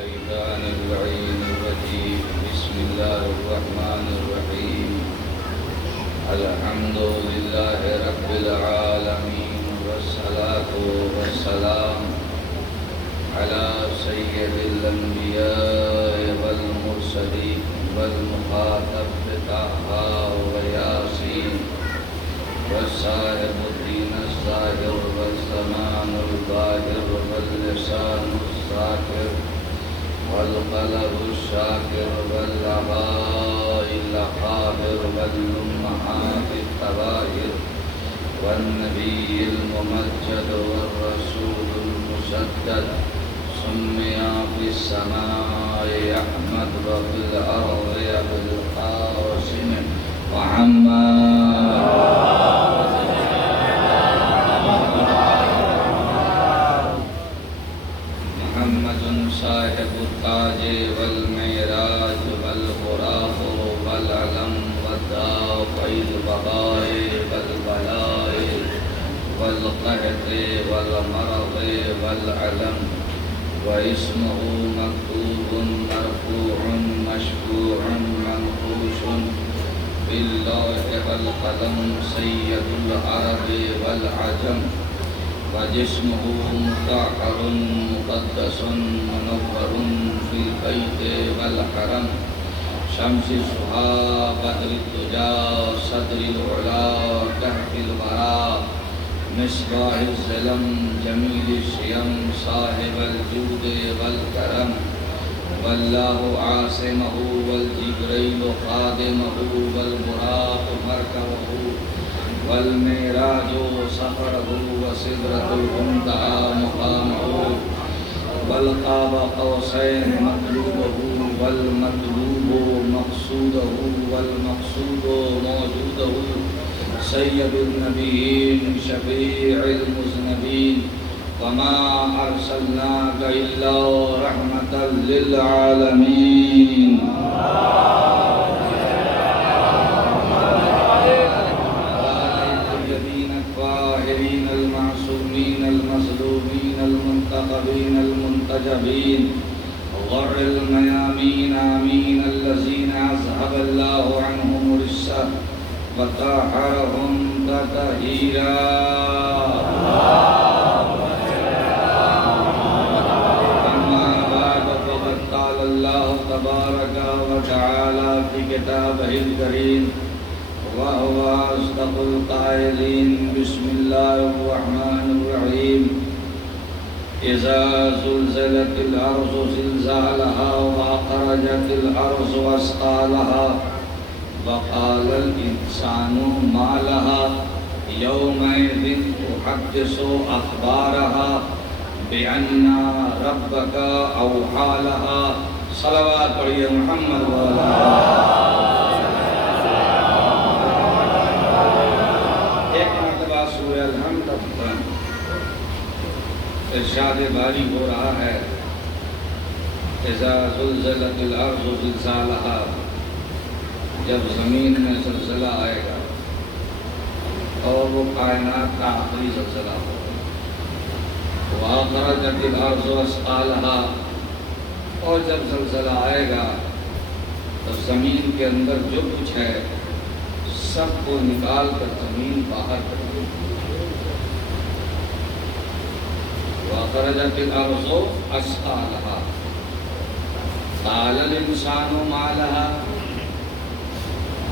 الشيطان اللعين الرجيم بسم الله الرحمن الرحيم الحمد لله رب العالمين والصلاة والسلام على سيد الأنبياء والمرسلين والمخاطب بطه وياسين والصاحب الدين الظاهر والزمان الباهر واللسان الذاكر والقلب الشاكر والآباء الأكابر والأمهات الطواهر والنبي الممجد والرسول المسدد سمي في السماء أحمد وفي الأرض أبو القاسم محمد صاحب التاج والمعراج والغراق والعلم والدافع الوباء والبلاء والقحط والمرض والعلم واسمه مكتوب مرفوع مشفوع منقوش باللوح والقلم سيد العرب والعجم وجسمه مطهر مقدس منور في البيت والحرم شمس السحاب بدر الدجى صدر العلا كهف الورى مصباح الظلم جميل الشيم صاحب الجود والكرم والله عاصمه والجبريل خادمه والبراق مركبه والمعراج سفره وسدرة المنتهى مقامه والقاب قوسين مطلوبه والمطلوب مقصوده والمقصود موجوده سيد النبيين شفيع المذنبين وما أرسلناك إلا رحمة للعالمين المظلومين المنتخبين المنتجبين غر الميامين آمين الذين أذهب الله عنهم الرجس وطهرهم تطهيرا أما بعد فقد قال الله تبارك وتعالى في كتابه الكريم وهو أصدق القائلين بسم الله الرحمن الرحيم إذا زلزلت الأرض زلزالها وأخرجت الأرض أثقالها وقال الإنسان ما لها يومئذ تحدث أخبارها بأن ربك أوحى لها صلوات پڑھیے محمد وعلى ارشاد باری ہو رہا ہے اذا زلزلت الارض زلزالها جب زمین میں زلزلہ آئے گا اور وہ کائنات کا آخری زلزلہ ہوگا واخرجت الارض اثقالها اور جب زلزلہ آئے گا تو زمین کے اندر جو کچھ ہے سب کو نکال کر زمین باہر کر دے گی وَأَخْرَجَتِ الْأَرْضُ أَثْقَالَهَا قَالَ الْإِنسَانُ مَا لَهَا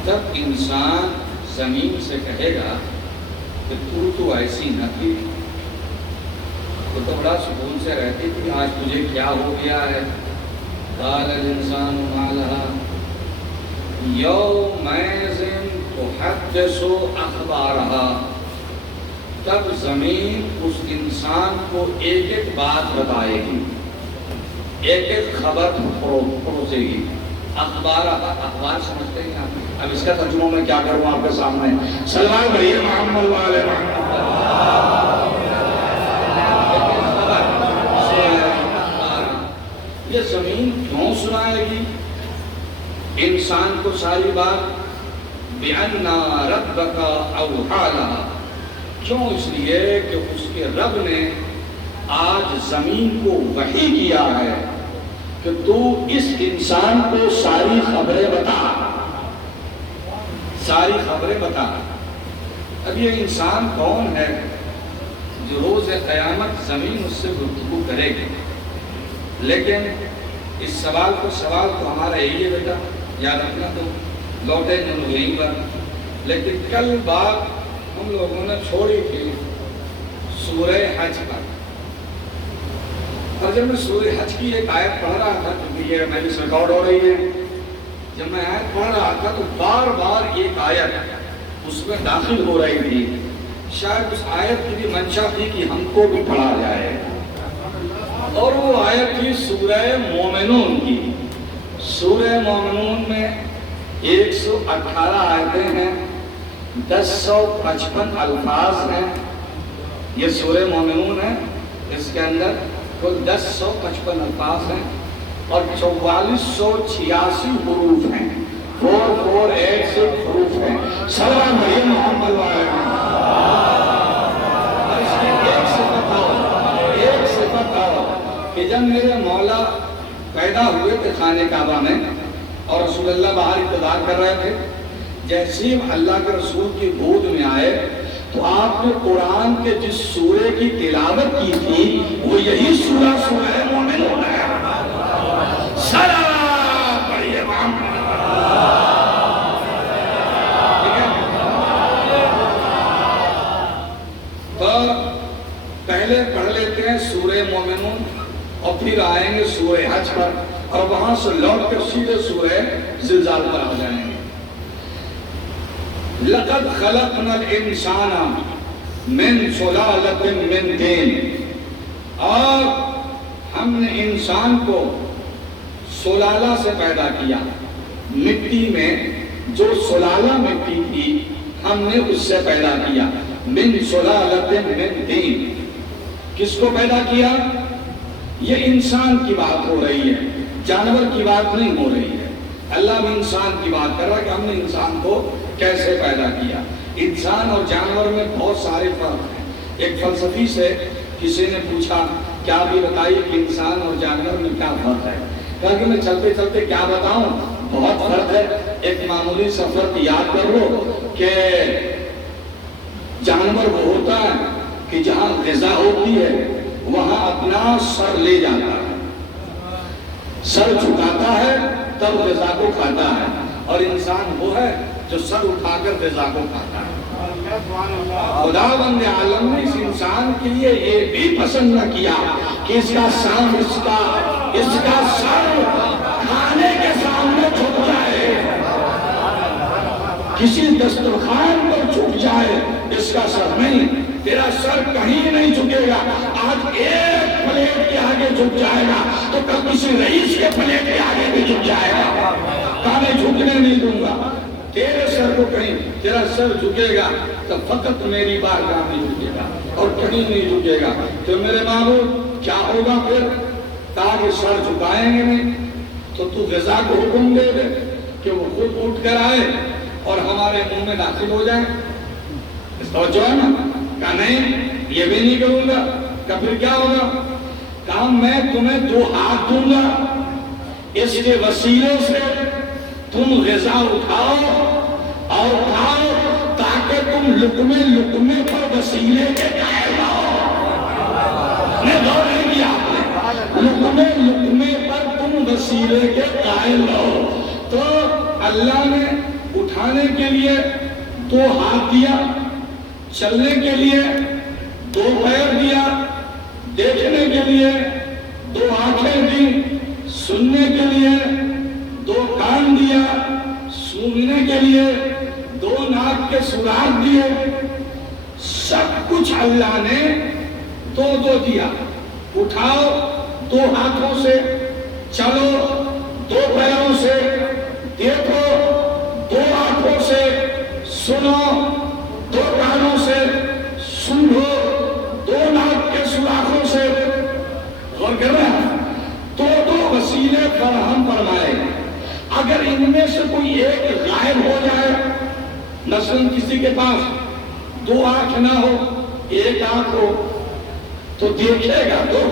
جب انسان زمین سے کہے گا کہ تو ایسی نہ تھی تو بڑا سکون سے رہتی تھی آج تجھے کیا ہو گیا ہے قَالَ الْإِنسَانُ مَا لَهَا يَوْمَئِذٍ تُحَدِّثُ أَخْبَارَهَا تب زمین اس انسان کو ایک ایک بات بتائے گی ایک ایک خبر پروسے گی اخبار سمجھتے ہیں آپ اب اس کا ترجمہ میں کیا کروں آپ کے سامنے سلمان بھائی محمد والے یہ زمین کیوں سنائے گی انسان کو ساری بات بِأَنَّ رَبَّكَ أَوْحَى لَهَا کیوں اس لیے کہ اس کے رب نے آج زمین کو وحی کیا ہے کہ تو اس انسان کو ساری خبریں بتا، ساری خبریں بتا۔ اب یہ انسان کون ہے جو روز قیامت زمین اس سے گفتگو کرے گی؟ لیکن اس سوال تو ہمارا یہی ہے بیٹا، یاد رکھنا، تو لوٹے ہم یہیں پر۔ لیکن کل بات ہم لوگوں نے چھوڑی تھی سورہ حج پر، اور جب میں سورہ حج کی ایک آیت پڑھ رہا تھا، کیونکہ یہ میری ریکارڈ ہو رہی ہے، جب میں آیت پڑھ رہا تھا تو بار بار ایک آیت اس میں داخل ہو رہی تھی۔ شاید اس آیت کی بھی منشا تھی کہ ہم کو بھی پڑھا جائے، اور وہ آیت تھی سورہ مومنون کی۔ سورہ مومنون میں 118 آیتیں ہیں، 1055 الفاظ ہیں۔ یہ سورہ مومنون ہے، اس کے اندر کل 1055 الفاظ ہیں اور 4486 حروف ہیں، 4486 حروف ہیں۔ سلام علیہ محمد وعلیہ کہ جب میرے مولا پیدا ہوئے تھے خانہ کعبہ میں اور رسول اللہ باہر انتظار کر رہے تھے، جیسے ہی اللہ کے رسول کی گود میں آئے تو آپ نے قرآن کے جس سورے کی تلاوت کی تھی وہ یہی سورہ سورہ مومنون ہے۔ سلام پڑھیے محمد۔ تو پہلے پڑھ لیتے ہیں سورہ مومنون اور پھر آئیں گے سورہ حج پر، اور وہاں سے لوٹ کر سیدھے سورہ زلزال پر آ جائیں گے۔ لَقَدْ خَلَقْنَا الْإِنسَانَ مِنْ صُلَالَةٍ مِنْ طِينٍ، اور ہم نے انسان کو سلالہ سے پیدا کیا، مٹی میں جو سلالہ مٹی تھی ہم نے اس سے پیدا کیا۔ مِنْ صُلَالَةٍ مِنْ طِينٍ، کس کو پیدا کیا؟ یہ انسان کی بات ہو رہی ہے، جانور کی بات نہیں ہو رہی ہے۔ اللہ بھی انسان کی بات کر رہا ہے کہ ہم نے انسان کو کیسے پیدا کیا۔ انسان اور جانور میں بہت سارے فرق ہیں۔ ایک فلسفی سے کسی نے پوچھا کیا بھی بتائیے کہ انسان اور جانور میں کیا فرق ہے؟ کہا کہ میں چلتے چلتے کیا بتاؤں، بہت فرق ہے۔ ایک معمولی سا فرق یاد کر لو کہ جانور وہ ہوتا ہے کہ جہاں غذا ہوتی ہے وہاں اپنا سر لے جاتا ہے، سر جھکاتا ہے تب غذا کو کھاتا ہے، اور انسان وہ ہے جو سر اٹھا کر غذا کو کھاتا ہے۔ خداوند عالم نے اس انسان کے لیے یہ بھی پسند نہ کیا کہ اس کا سر کھانے کے سامنے جھک جائے، کسی دسترخوان پر جھک جائے، اس کا سر نہیں۔ تیرا سر کہیں نہیں جھکے گا۔ آج ایک پلیٹ کے آگے جھک جائے گا تو کل کسی رئیس کے پلیٹ کے آگے بھی جھک جائے گا۔ کہاں جھکنے نہیں دوں گا تیرے سر کو، کہیں تیرا سر جھکے گا تو فقط میری بارگاہ میں جھکے گا اور کہیں نہیں جھکے گا۔ تو میرے معبود کیا ہوگا پھر؟ تاکہ سر جھکائیں گے نہیں تو تو غذا کو حکم دے دے کہ وہ خود اٹھ کر آئے اور ہمارے منہ میں داخل ہو جائے۔ اس توجہ ہے نا؟ کہا نہیں یہ بھی نہیں کروں گا۔ کہا پھر کیا ہوگا؟ کہا میں تمہیں 2 ہاتھ دوں گا، اس کے وسیلے سے تم غذا اٹھاؤ اور کھاؤ تاکہ تم لقمے لقمے پر وسیلے کے قائل ہو۔ نے غور نہیں کیا آپ نے؟ لقمے لقمے پر تم وسیلے کے قائل ہو۔ تو اللہ نے اٹھانے کے لیے 2 ہاتھ دیا، چلنے کے لیے 2 پیر دیا، دیکھنے کے لیے 2 آنکھیں دی، سننے کے لیے 2 کان دیا، سونگنے کے لیے 2 ناک کے سوراخ دیے۔ سب کچھ اللہ نے 2 دیا۔ اٹھاؤ 2 ہاتھوں سے، چلو 2 پیروں سے، دیکھو 2 آنکھوں سے، سنو 2 کانوں سے، سنو 2 ناک کے سوراخوں سے۔ غور کر رہے ہیں؟ 2 وسیلے فراہم فرمائے۔ اگر ان میں سے کوئی ایک غائب ہو جائے، مثلا کسی کے پاس 2 آنکھ نہ ہو، 1 آنکھ ہو تو دیکھے گا 2،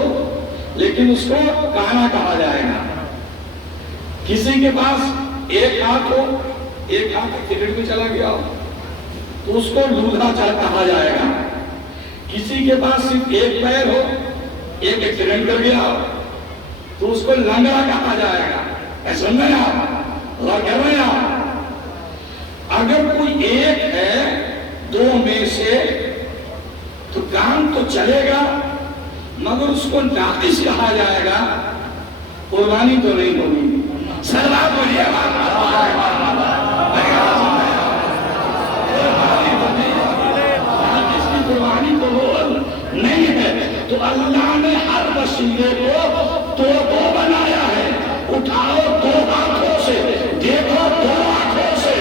لیکن اس کو کانا کہا جائے گا۔ کسی کے پاس ایک ہاتھ ہو، ایک ہاتھ ایکسیڈنٹ میں چلا گیا ہو تو اس کو لولا کہا جائے گا. کسی کے پاس صرف ایک پیر ہو، ایک ایکسیڈنٹ کر گیا ہو تو اس کو لنگڑا کہا جائے گا. ایسا نہیں آپ غور کر رہے ہیں آپ؟ اگر کوئی ایک ہے دو میں سے تو کام تو چلے گا مگر اس کو ناقص کہا جائے گا، قربانی تو نہیں ہوگی. سلام بولیے اس کی قربانی تو وہ نہیں ہے. تو اللہ نے ہر وسیلے کو دو بنایا ہے. اٹھاؤ دو آنکھوں سے، دیکھو دو آنکھوں سے،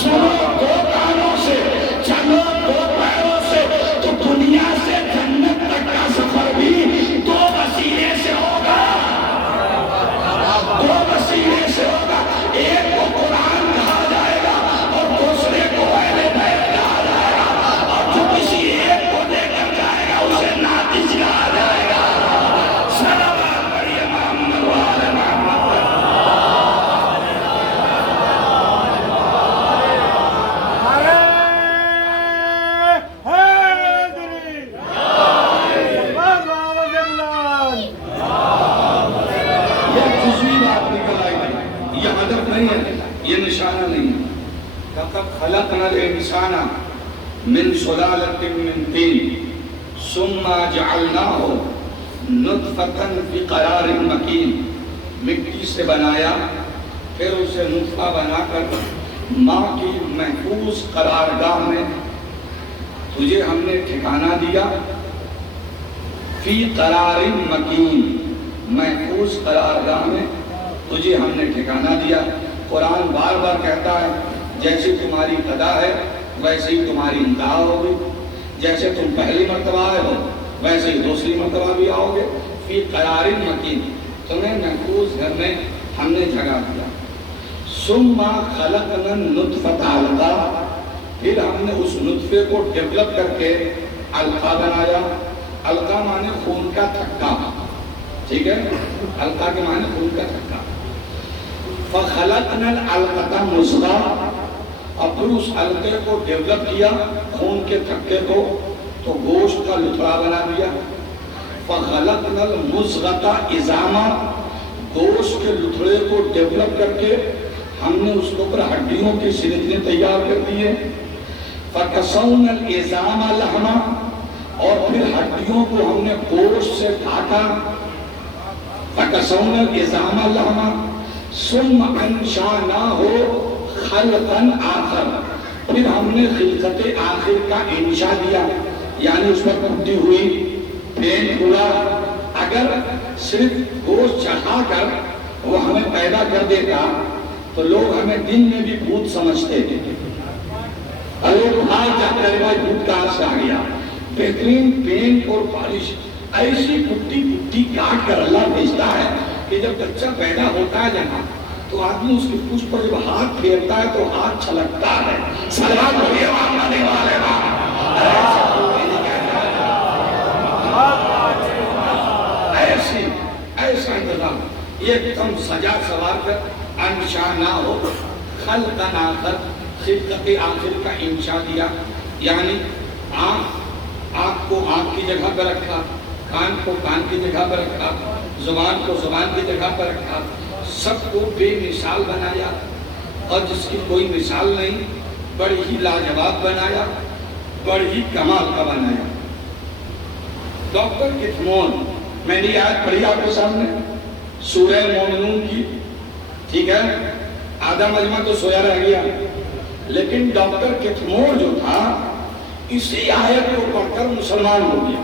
سنو دو کانوں سے، چلو دو پیروں سے. تو دنیا سے جنت تک کا سفر بھی دو وسیلے سے ہوگا، دو وسیلے سے ہوگا. ایک کو قرآن کہا جائے گا اور دوسرے کو اہل بیت کہا جائے گا، اور جو کسی ایک کو دے کر جائے گا اسے ناقص کہا جائے گا. صلوات پڑھیے محمد وآل محمد. یہ نشانہ نہیں. لقد خلقنا الانسان من سلالة من طين ثم جعلناه نطفة في قرار مكين. مٹی سے بنایا پھر اسے نطفہ بنا کر ماں کی محفوظ قرارگاہ میں تجھے ہم نے ٹھکانہ دیا. فی قرار مکین، محفوظ قرارگاہ میں تجھے ہم نے ٹھکانہ دیا. قرآن بار بار کہتا ہے جیسی تمہاری ابتدا ہے ویسے ہی تمہاری انتہا ہوگی، جیسے تم پہلی مرتبہ آئے ہو ویسے ہی دوسری مرتبہ بھی آؤ گے. فی قرار مکین، تمہیں محفوظ گھر میں ہم نے جگہ دیا. ثم خلقنا النطفۃ علقہ، پھر ہم نے اس نطفے کو ڈیولپ کر کے علقہ بنایا. علقہ معنی خون کا تھکا، ٹھیک ہے، علقہ کے معنی خون کا تھکا. فخلقنا العلقۃ مضغہ، اور پھر اس علقے کو ڈیولپ کیا خون کے تھکے کو تو گوشت کا لتھڑا بنا دیا. فخلقنا المضغۃ عظاما، گوشت کے لتھڑے کو ڈیولپ کر کے ہم نے اس کے اوپر ہڈیوں کی سلسلے تیار کر دیے. فکسونا العظام لحما، اور پھر ہڈیوں کو ہم نے گوشت سے ڈھاکا. فکسونا العظام لحما ثم انشأناہ خلقا آخر، پھر ہم نے خلقت آخر کا انشاء دیا، یعنی اس پر پٹی ہوئی، پینٹ ہوا. اگر صرف گوشت چڑھا کر وہ ہمیں پیدا کر دیتا تو لوگ ہمیں دن میں بھی بھوت سمجھتے تھے. لوگ بھاگ جاتے ہیں بھائی بھوت کہاں سے آ گیا. بہترین پینٹ اور پالش ایسی پٹی پٹی کاٹ کر اللہ بھیجتا ہے کہ جب بچہ پیدا ہوتا ہے جناب تو آدمی اس کی پوچھ پر جب ہاتھ پھیرتا ہے تو ہاتھ چھلکتا ہے. سلام بولیے آنے والے ایسا انتظام ایک دم سجا سوار کر انشأناہ خلقا آخر، خلقت آخر کا انشاء دیا. یعنی آنکھ کو آنکھ کی جگہ پر رکھا، کان کو کان کی جگہ پر رکھا، زبان کو زبان کی جگہ پر رکھا. سب کو بے مثال بنایا اور جس کی کوئی مثال نہیں، بڑی ہی لاجواب بنایا، بڑی ہی کمال کا بنایا. ڈاکٹر کتمون، میں نے آج پڑھی آپ کے سامنے سورہ مومنون کی، ٹھیک ہے، آدھا مجمع تو سویا رہ گیا، لیکن ڈاکٹر کتمون جو تھا اسی آیت کو پڑھ کر مسلمان ہو گیا.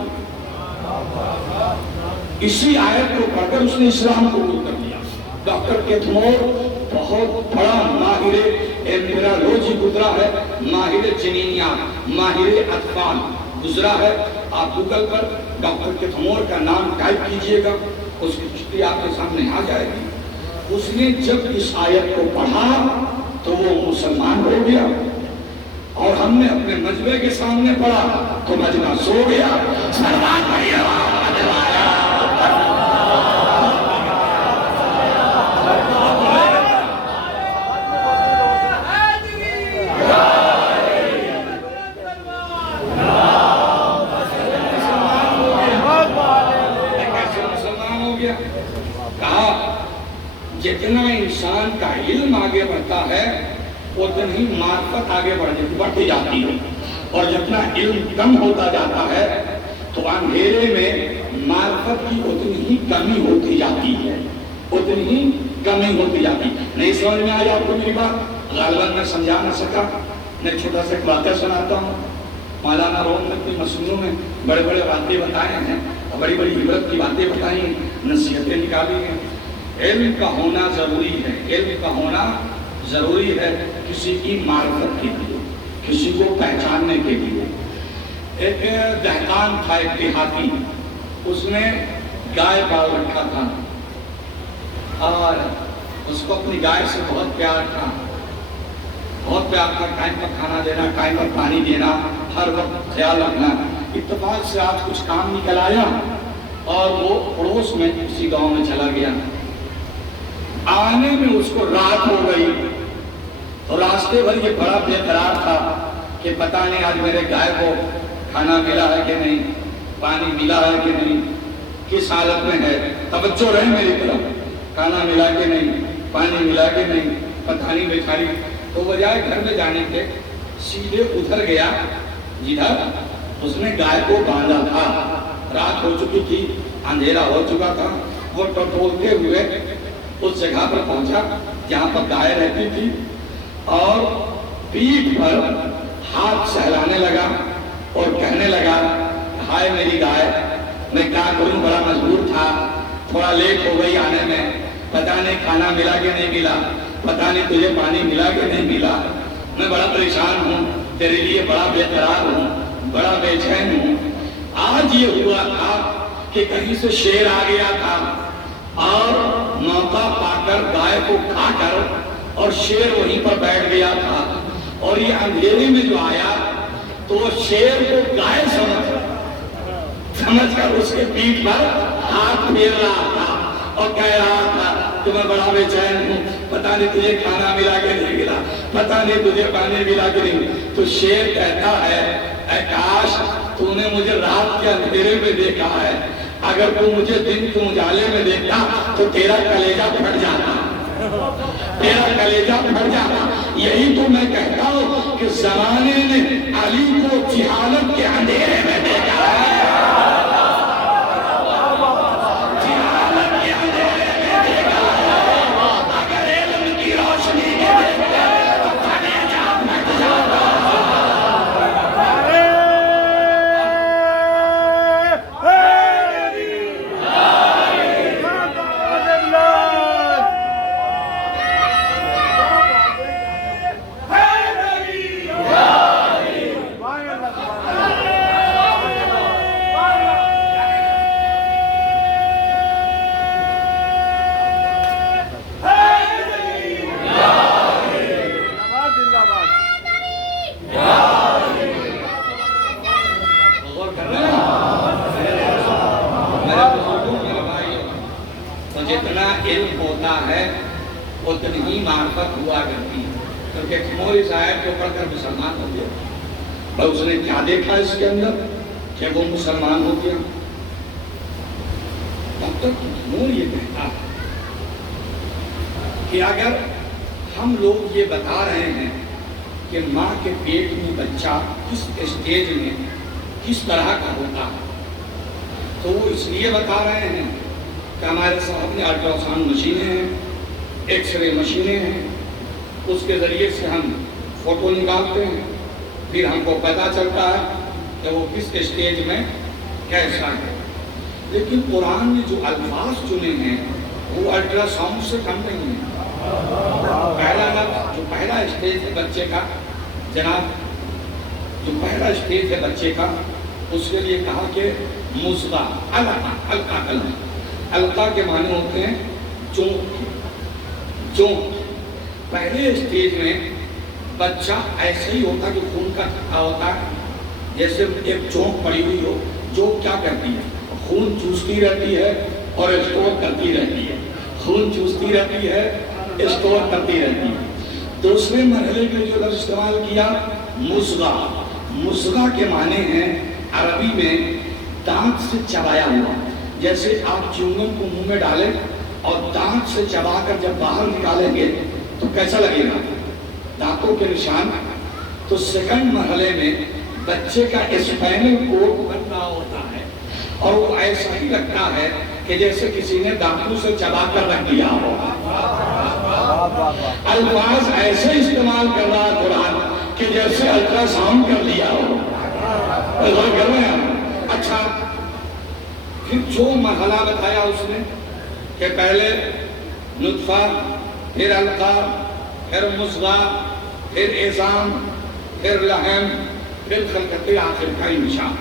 اسی آیت کو پڑھ کر اس نے اسلام قبول کر لیا. ڈاکٹر کیتھمور بہت بڑا ماہر ایمبریولوجی گزرا ہے، ماہر جنینیات، ماہر اطفال گزرا ہے. آپ گوگل پر ڈاکٹر کیتھمور کا نام ٹائپ کیجئے گا، اس کی ہسٹری آپ کے سامنے آ جائے گی. اس نے جب اس آیت کو پڑھا تو وہ مسلمان ہو گیا، اور ہم نے اپنے مجمع کے سامنے پڑھا تو مجمع سو گیا. سلمان بھائی کہا جتنا انسان کا علم آگے بڑھتا ہے اتنا ہی معرفت آگے بڑھتی جاتی ہے، اور جتنا علم کم ہوتا جاتا ہے تو اندھیرے میں معرفت کی اتنی ہی کمی ہوتی جاتی ہے، اتنی ہی کمی ہوتی جاتی ہے۔ نہیں سمجھ میں آئی آپ کو میری بات؟ غالباً میں سمجھا نہ سکا۔ میں چھوٹا سا ایک واقعہ سناتا ہوں۔ مولانا روم نے اپنی مصنوعوں میں بڑے بڑے باتیں بتائے ہیں، بڑی بڑی عبرت کی باتیں بتائی ہیں، نصیحتیں نکالی ہیں۔ علم کا ہونا ضروری ہے، علم کا ہونا ضروری ہے کسی کی معرفت کے لیے، کسی کو پہچاننے کے لیے۔ ایک دہقان تھا، ایک دیہاتی، اس نے گائے پال رکھا تھا اور اس کو اپنی گائے سے بہت پیار تھا، بہت پیار تھا۔ ٹائم پر کھانا دینا، ٹائم پر پانی دینا، ہر وقت خیال رکھنا۔ اتفاق سے آج کچھ کام نکل آیا اور وہ پڑوس میں کسی گاؤں میں چلا گیا۔ آنے میں اس کو رات ہو گئی اور راستے بھر یہ بڑا بے قرار تھا کہ پتہ نہیں آج میرے گائے کو کھانا ملا ہے کہ نہیں، پانی ملا ہے کہ نہیں، کس حالت میں ہے، توجہ رہے میری طرف، کھانا ملا کہ نہیں، پانی ملا کہ نہیں، پتہ نہیں بیچاری۔ تو بجائے گھر میں جانے کے سیدھے ادھر گیا جدھر اس نے گائے کو باندھا تھا۔ رات ہو چکی تھی، اندھیرا ہو چکا تھا۔ وہ ٹٹولتے ہوئے اس جگہ پر پہنچا جہاں پر گائے رہتی تھی اور پیٹھ پر ہاتھ سہلانے لگا اور کہنے لگا، ہائے میری گائے، میں کیا کروں، بڑا مجبور تھا، تھوڑا لیٹ ہو گئی آنے میں، پتہ نہیں کھانا ملا کہ نہیں ملا، پتہ نہیں تجھے پانی ملا کہ نہیں ملا، میں بڑا پریشان ہوں، تیرے لیے بڑا بے قرار ہوں، بڑا بے چین ہوں۔ آج یہ ہوا تھا کہ کہیں سے شیر آ گیا تھا اور موقع پا کر گائے کو کھا کر اور شیر وہیں پر بیٹھ گیا تھا، اور یہ اندھیرے میں جو آیا تو وہ شیر کو گائے سمجھ کر اس کے پیٹھ پر ہاتھ پھیر رہا تھا اور کہہ رہا تھا کہ میں بڑا بے چین ہوں، پتہ نہیں تجھے کھانا ملا کہ نہیں ملا، پتہ نہیں تجھے پانی ملا کہ نہیں۔ تو شیر کہتا ہے، اے کاش تو نے مجھے رات کے اندھیرے میں دیکھا ہے، اگر تو مجھے دن کے اجالے میں دیکھتا تو تیرا کلیجہ پھٹ جاتا، تیرا کلیجہ پھٹ جاتا۔ یہی تو میں کہتا ہوں کہ زمانے نے علی کو جہالت کے اندھیرے میں دیکھا ہے، جتنا علم ہوتا ہے اتنی ہی معرفت ہوا کرتی ہے۔ کیونکہ موری صاحب کو پڑھ کر مسلمان ہو گیا، اور اس نے کیا دیکھا اس کے اندر کہ وہ مسلمان ہو گیا؟ تب تک مور یہ کہتا ہے کہ اگر ہم لوگ یہ بتا رہے ہیں کہ ماں کے پیٹ میں بچہ کس اسٹیج میں کس طرح کا ہوتا ہے، تو وہ اس لیے بتا رہے ہیں کہ ہمارے صاحب نے الٹرا ساؤنڈ مشینیں ہیں، ایکس رے مشینیں ہیں، اس کے ذریعے سے ہم فوٹو نکالتے ہیں، پھر ہم کو پتہ چلتا ہے کہ وہ کس اسٹیج میں کیسا ہے۔ لیکن قرآن نے جو الفاظ چنے ہیں وہ الٹرا ساؤنڈ سے کم نہیں ہیں۔ پہلا لفظ جو پہلا اسٹیج ہے بچے کا، جناب جو پہلا اسٹیج ہے بچے کا، اس کے لیے کہا کہ مزغہ، علقہ کلمہ، علقہ کے معنی ہوتے ہیں چونک، چونک۔ پہلے اسٹیج میں بچہ ایسا ہی ہوتا کہ خون کا تھکا ہوتا ہے، جیسے ایک چونک پڑی ہوئی ہو جو کیا کرتی ہے، خون چوستی رہتی ہے اور اسٹور کرتی رہتی ہے، خون چوستی رہتی ہے، اسٹور کرتی رہتی ہے۔ دوسرے مرحلے میں جو لفظ استعمال کیا مزغہ، مزغہ کے معنی ہیں عربی میں دانت سے چبایا ہوا، جیسے آپ چیونگم کو منہ میں ڈالیں اور دانت سے چبا کر جب باہر نکالیں گے تو کیسا لگے گا؟ دانتوں کے نشان. تو سیکنڈ مرحلے میں بچے کا اسپائنل کورڈ بن رہا ہوتا ہے اور وہ ایسا ہی لگتا ہے کہ جیسے کسی نے دانتوں سے چبا کر رکھ دیا ہو. الفاظ ایسے استعمال کر رہا ہے قرآن کہ جیسے الٹرا ساؤنڈ کر دیا ہو. کر رہے ہیں. اچھا، پھر جو مرحلہ بتایا اس نے کہ پہلے نطفہ، پھر علقہ، پھر مضغہ، پھر عظام، پھر لحم، پھر خلقت آخر کا انشاء.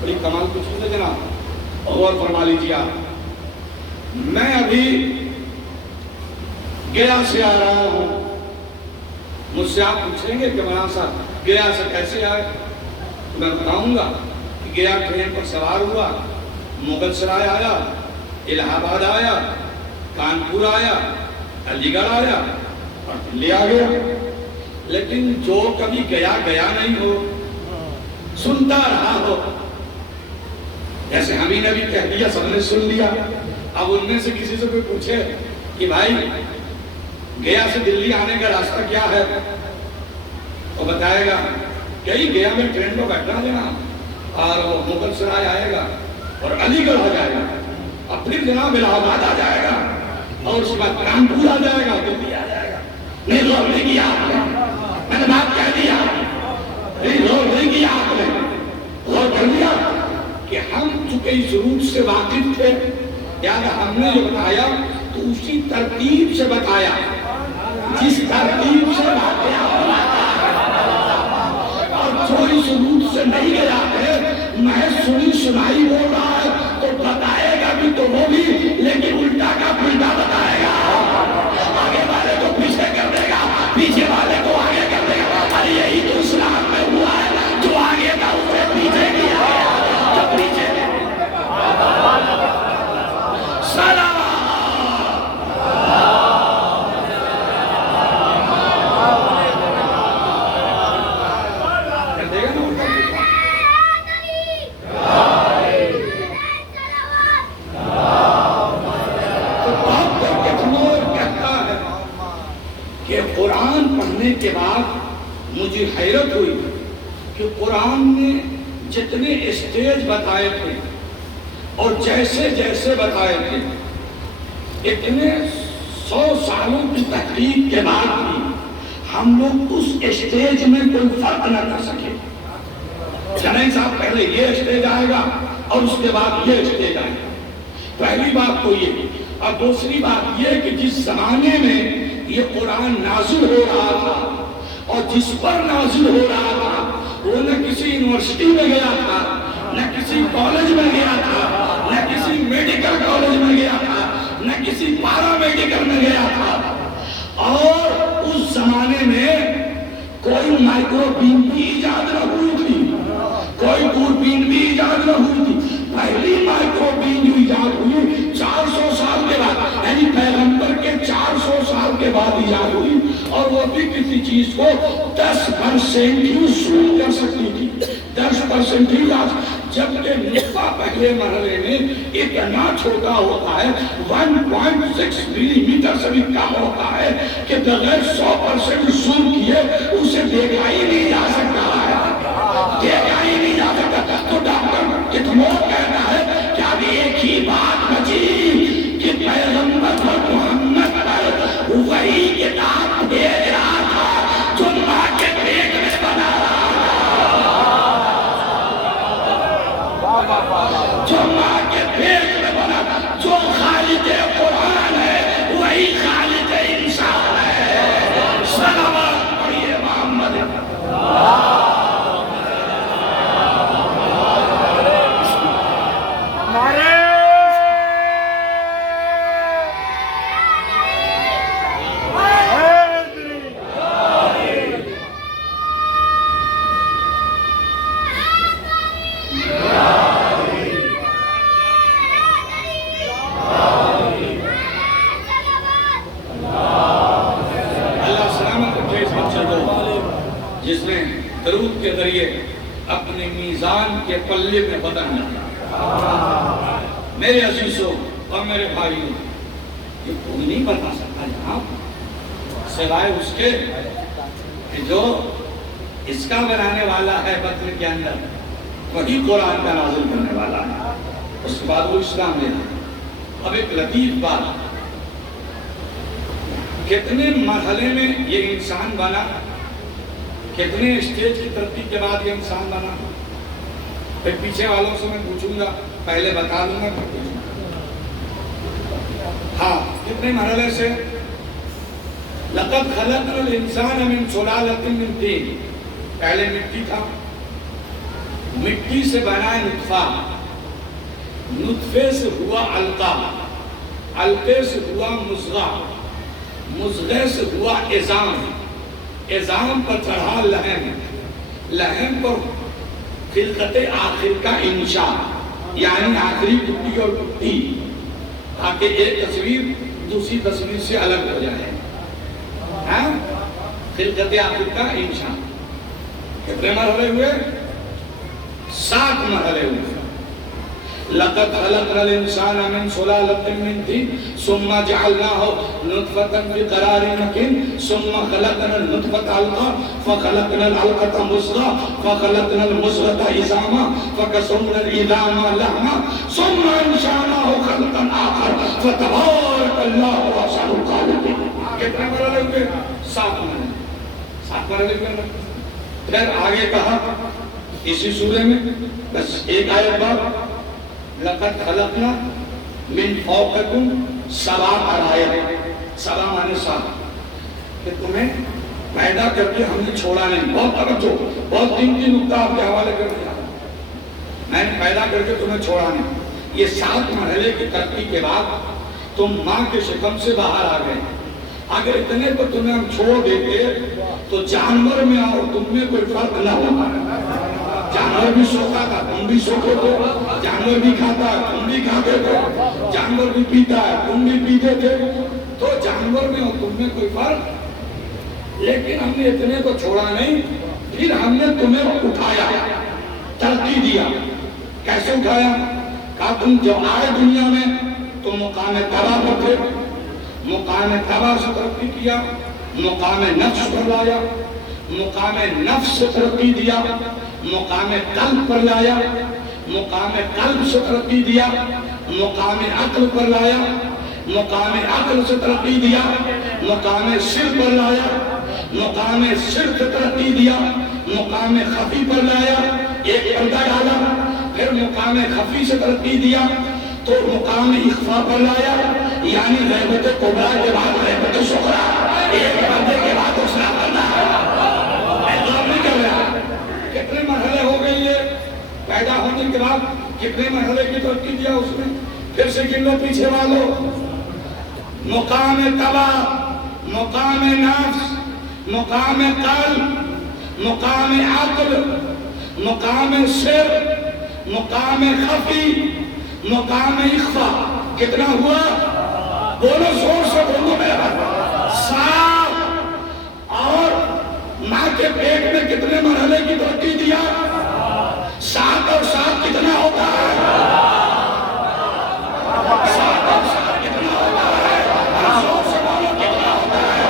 بڑی کمال کچھ ہے جناب، غور فرما لیجیے آپ. میں ابھی گیا سے آ رہا ہوں. مجھ سے آپ پوچھیں گے کہ مولانا صاحب گیا سے کیسے آئے؟ میں بتاؤں گا کہ گیا ٹرین پر سوار ہوا، مغل سرائے آیا، الہ آباد آیا، کانپور آیا، علی گڑھ آیا اور دلی آ گیا. لیکن جو کبھی گیا نہیں ہو، سنتا رہا ہو، جیسے ہم ہی نے بھی کہہ دیا، سب نے سن لیا. اب ان میں سے کسی سے کوئی پوچھے کہ بھائی گیا سے دلی آنے کا راستہ کیا ہے، وہ بتائے گا یہی گیا میں ٹرین کو بیٹھنا دینا اور وہ مغل سرائے آئے گا اور علی گڑھ آ جائے گا اور پھر جناب الہ آباد آ جائے گا اور اس کے بعد کانپور آ جائے گا، دلی آ جائے گا. نہیں غور نہیں کیا آپ نے، میں نے بات کہہ دیا. نہیں غور نہیں کیا آپ نے، غور کر لیا کہ ہم چونکہ اس روٹ سے واقف تھے، یعنی ہم نے جو بتایا تو اسی ترتیب سے بتایا جس ترتیب سے واقعہ ہوا. اور جو اس روٹ سے نہیں گیا ہے، میں سنی سنائی بول رہا ہے تو بتائے گا بھی تو وہ بھی، لیکن الٹا کا پلٹا بتائے گا. آگے والے کو پیچھے کر دے گا، پیچھے والے کو آگے کر دے گا. اور یہی تو اسلام میں ہوا ہے، جو آگے تھا اسے پیچھے کیا ہے، جو پیچھے سلام. کے بعد مجھے حیرت ہوئی کہ قرآن نے جتنے اسٹیج بتائے تھے اور جیسے جیسے بتائے تھے، اتنے 100 سالوں کی تحقیق کے بعد بھی ہم لوگ اس اسٹیج میں کوئی فرق نہ کر سکے. جنید صاحب پہلے یہ اسٹیج آئے گا اور اس کے بعد یہ اسٹیج آئے گا. پہلی بات تو یہ. اور دوسری بات یہ کہ جس زمانے میں یہ قرآن نازل ہو رہا تھا اور جس پر نازل ہو رہا تھا، وہ نہ کسی یونیورسٹی میں گیا تھا، نہ کسی کالج میں گیا تھا، نہ کسی میڈیکل کالج میں گیا تھا، نہ کسی پارا میڈیکل میں گیا تھا. اور اس زمانے میں کوئی مائکرو بین بھی ایجاد نہ ہوئی تھی، کوئی دوربین بھی ایجاد نہ ہوئی تھی. پہلی مائکرو بین جو ایجاد ہوئی 400 سال کے بعد، یعنی پیغمبر کے 400 سال کے بعد ایجاد ہوئی، اور وہ بھی کسی چیز کو 10% ہی زوم کر سکتی تھی، 10% ہی. جبکہ نطفہ پہلے مرحلے میں اتنا چھوٹا ہوتا ہے، 1.6 ملی میٹر سے بھی کم ہوتا ہے کہ بغیر 100% زوم کیے اسے دیکھا ہی نہیں جا سکتا ہے، دیکھا ہی نہیں جا سکتا. تو ڈاکٹر کتمور کہتا ہے کہ ابھی ایک ہی بات بچی کہ پیغمبر محمد پر وہی کتاب بھیج رہا تھا جو ماں کے پیٹ میں بنا رہا تھا، جو ماں کے پیٹ میں بنا تھا. جو خالق قرآن ہے وہی خالق انسان ہے. صلوات پڑھیے محمد. جس نے درود کے ذریعے اپنے میزان کے پلے میں بدن ڈالا. میرے عزیزوں اور میرے بھائیوں، یہ کوئی نہیں بتا سکتا یہاں سوائے اس کے کہ جو اس کا بنانے والا ہے بطن کے اندر، وہی قرآن کا نازل کرنے والا ہے، اس کے بعد وہ اسلام لے آئے۔ اب ایک لطیف بات، کتنے مرحلے میں یہ انسان بنا، کتنے اسٹیج کی ترقی کے بعد یہ انسان بنا، پھر پیچھے والوں سے میں پوچھوں گا، پہلے بتا دوں گا پھر پوچھوں گا۔ ہاں، کتنے مرحلے سے؟ لَقَدْ خَلَقْنَا الْإِنسَانَ مِنْ صُلَالَةٍ مِنْ طِينٍ، پہلے مٹی تھا، مٹی سے بنا نطفہ، نطفے سے ہوا علقہ، علقے سے ہوا مضغہ، مضغے سے ہوا عظام، عظام پر چڑھا لحم، لحم پر خلقت آخر کا انشاء، یعنی آخری ٹوٹی اور ٹوٹی، تاکہ ایک تصویر دوسری تصویر سے الگ ہو جائے۔ ہاں، خلقت آخر کا انشاء۔ کتنے مرحلے ہوئے؟ 7 مرحلے ہوئے۔ لَقَدْ خَلَقْنَا الْإِنسَانَ مِنْ صُلَالَةٍ مِنْ طِينٍ ثُمَّ جَعَلْنَاهُ نُطْفَةً فِي قَرَارٍ مَكِينٍ ثُمَّ خَلَقْنَا النُّطْفَةَ عَلْقَةً فَخَلَقْنَا الْعَلْقَةَ مُضْغَةً فَخَلَقْنَا الْمُضْغَةَ عِظَامًا فَكَسَوْنَا الْعِظَامَ لَحْمًا ثُمَّ أَنشَأْنَاهُ خَلْقًا آخَرَ فَتَبَارَكَ اللَّهُ أَحْسَنُ الْخَالِقِينَ۔ کتنے مرحلے ہوئے؟ 7 مرحلے۔ 7 مرحلے کے اندر پھر آگے کہا اسی سورے میں، بس ایک آیت بعد، لَقَدْ خَلَقْنَا مِنْ فَوْقِكُمْ سَبْعَ طَرَائِقَ، 7 معنی 7، کہ تمہیں پیدا کر کے ہم نے چھوڑا نہیں۔ بہت توجہ، بہت قیمتی نکتہ آپ کے حوالے کر دیا، میں نے پیدا کر کے تمہیں چھوڑا نہیں۔ یہ 7 مرحلے کی ترقی کے بعد تم ماں کے شکم سے باہر آ گئے۔ اگر اتنے پر تمہیں ہم چھوڑ دیتے تو جانور میں اور تم میں کوئی فرق نہ ہوگا۔ جانور بھی سوتا تھا، تم بھی سوتے تھے، جانور بھی کھاتا ہے، تم بھی کھاتے تھے، جانور بھی پیتا ہے، تم بھی پیتے تھے، تو جانور میں اور تم میں کوئی فرق۔ لیکن ہم نے اتنے کو چھوڑا نہیں، پھر ہم نے تمہیں اٹھایا، ترقی دیا۔ کیسے اٹھایا؟ کہا تم جب آئے دنیا میں تو مقام تباہ پر تھے، مقام تباہ سے ترقی کیا، مقام نفس پر لایا، مقام نفس سے ترقی دیا، مقام قلب پر لایا، مقام قلب سے ترقی دیا، مقام عقل پر لایا، مقام عقل سے ترقی دیا، مقام سر پر لایا، مقام سر سے ترقی دیا، مقام خفی پر لایا، ایک پردہ ڈالا، پھر مقام خفی سے ترقی دیا تو مقام اخفا پر لایا، یعنی غیبت کبریٰ کے بعد غیبت صغریٰ، ایک پردے کے بعد دوسرا پردہ۔ کتنے مرحلے ہو گئے یہ پیدا ہونے کے بعد؟ کتنے مرحلے کی ترقی دیا اس نے؟ پھر سے گن لو پیچھے والو، مقام تباہ، مقام نفس، مقام قلب، مقام عقل، مقام سر، مقام خفی، مقام اخفا۔ کتنا ہوا؟ بولو زور سے بولو میرے بھائی، 7۔ اور ماں کے پیٹ میں کتنے مرحلے کی ترقی دیا؟ 7 اور 7 کتنا ہوتا ہے؟ 7 اور 7 کتنا ہوتا ہے؟ زور سے بولو کتنا ہوتا ہے؟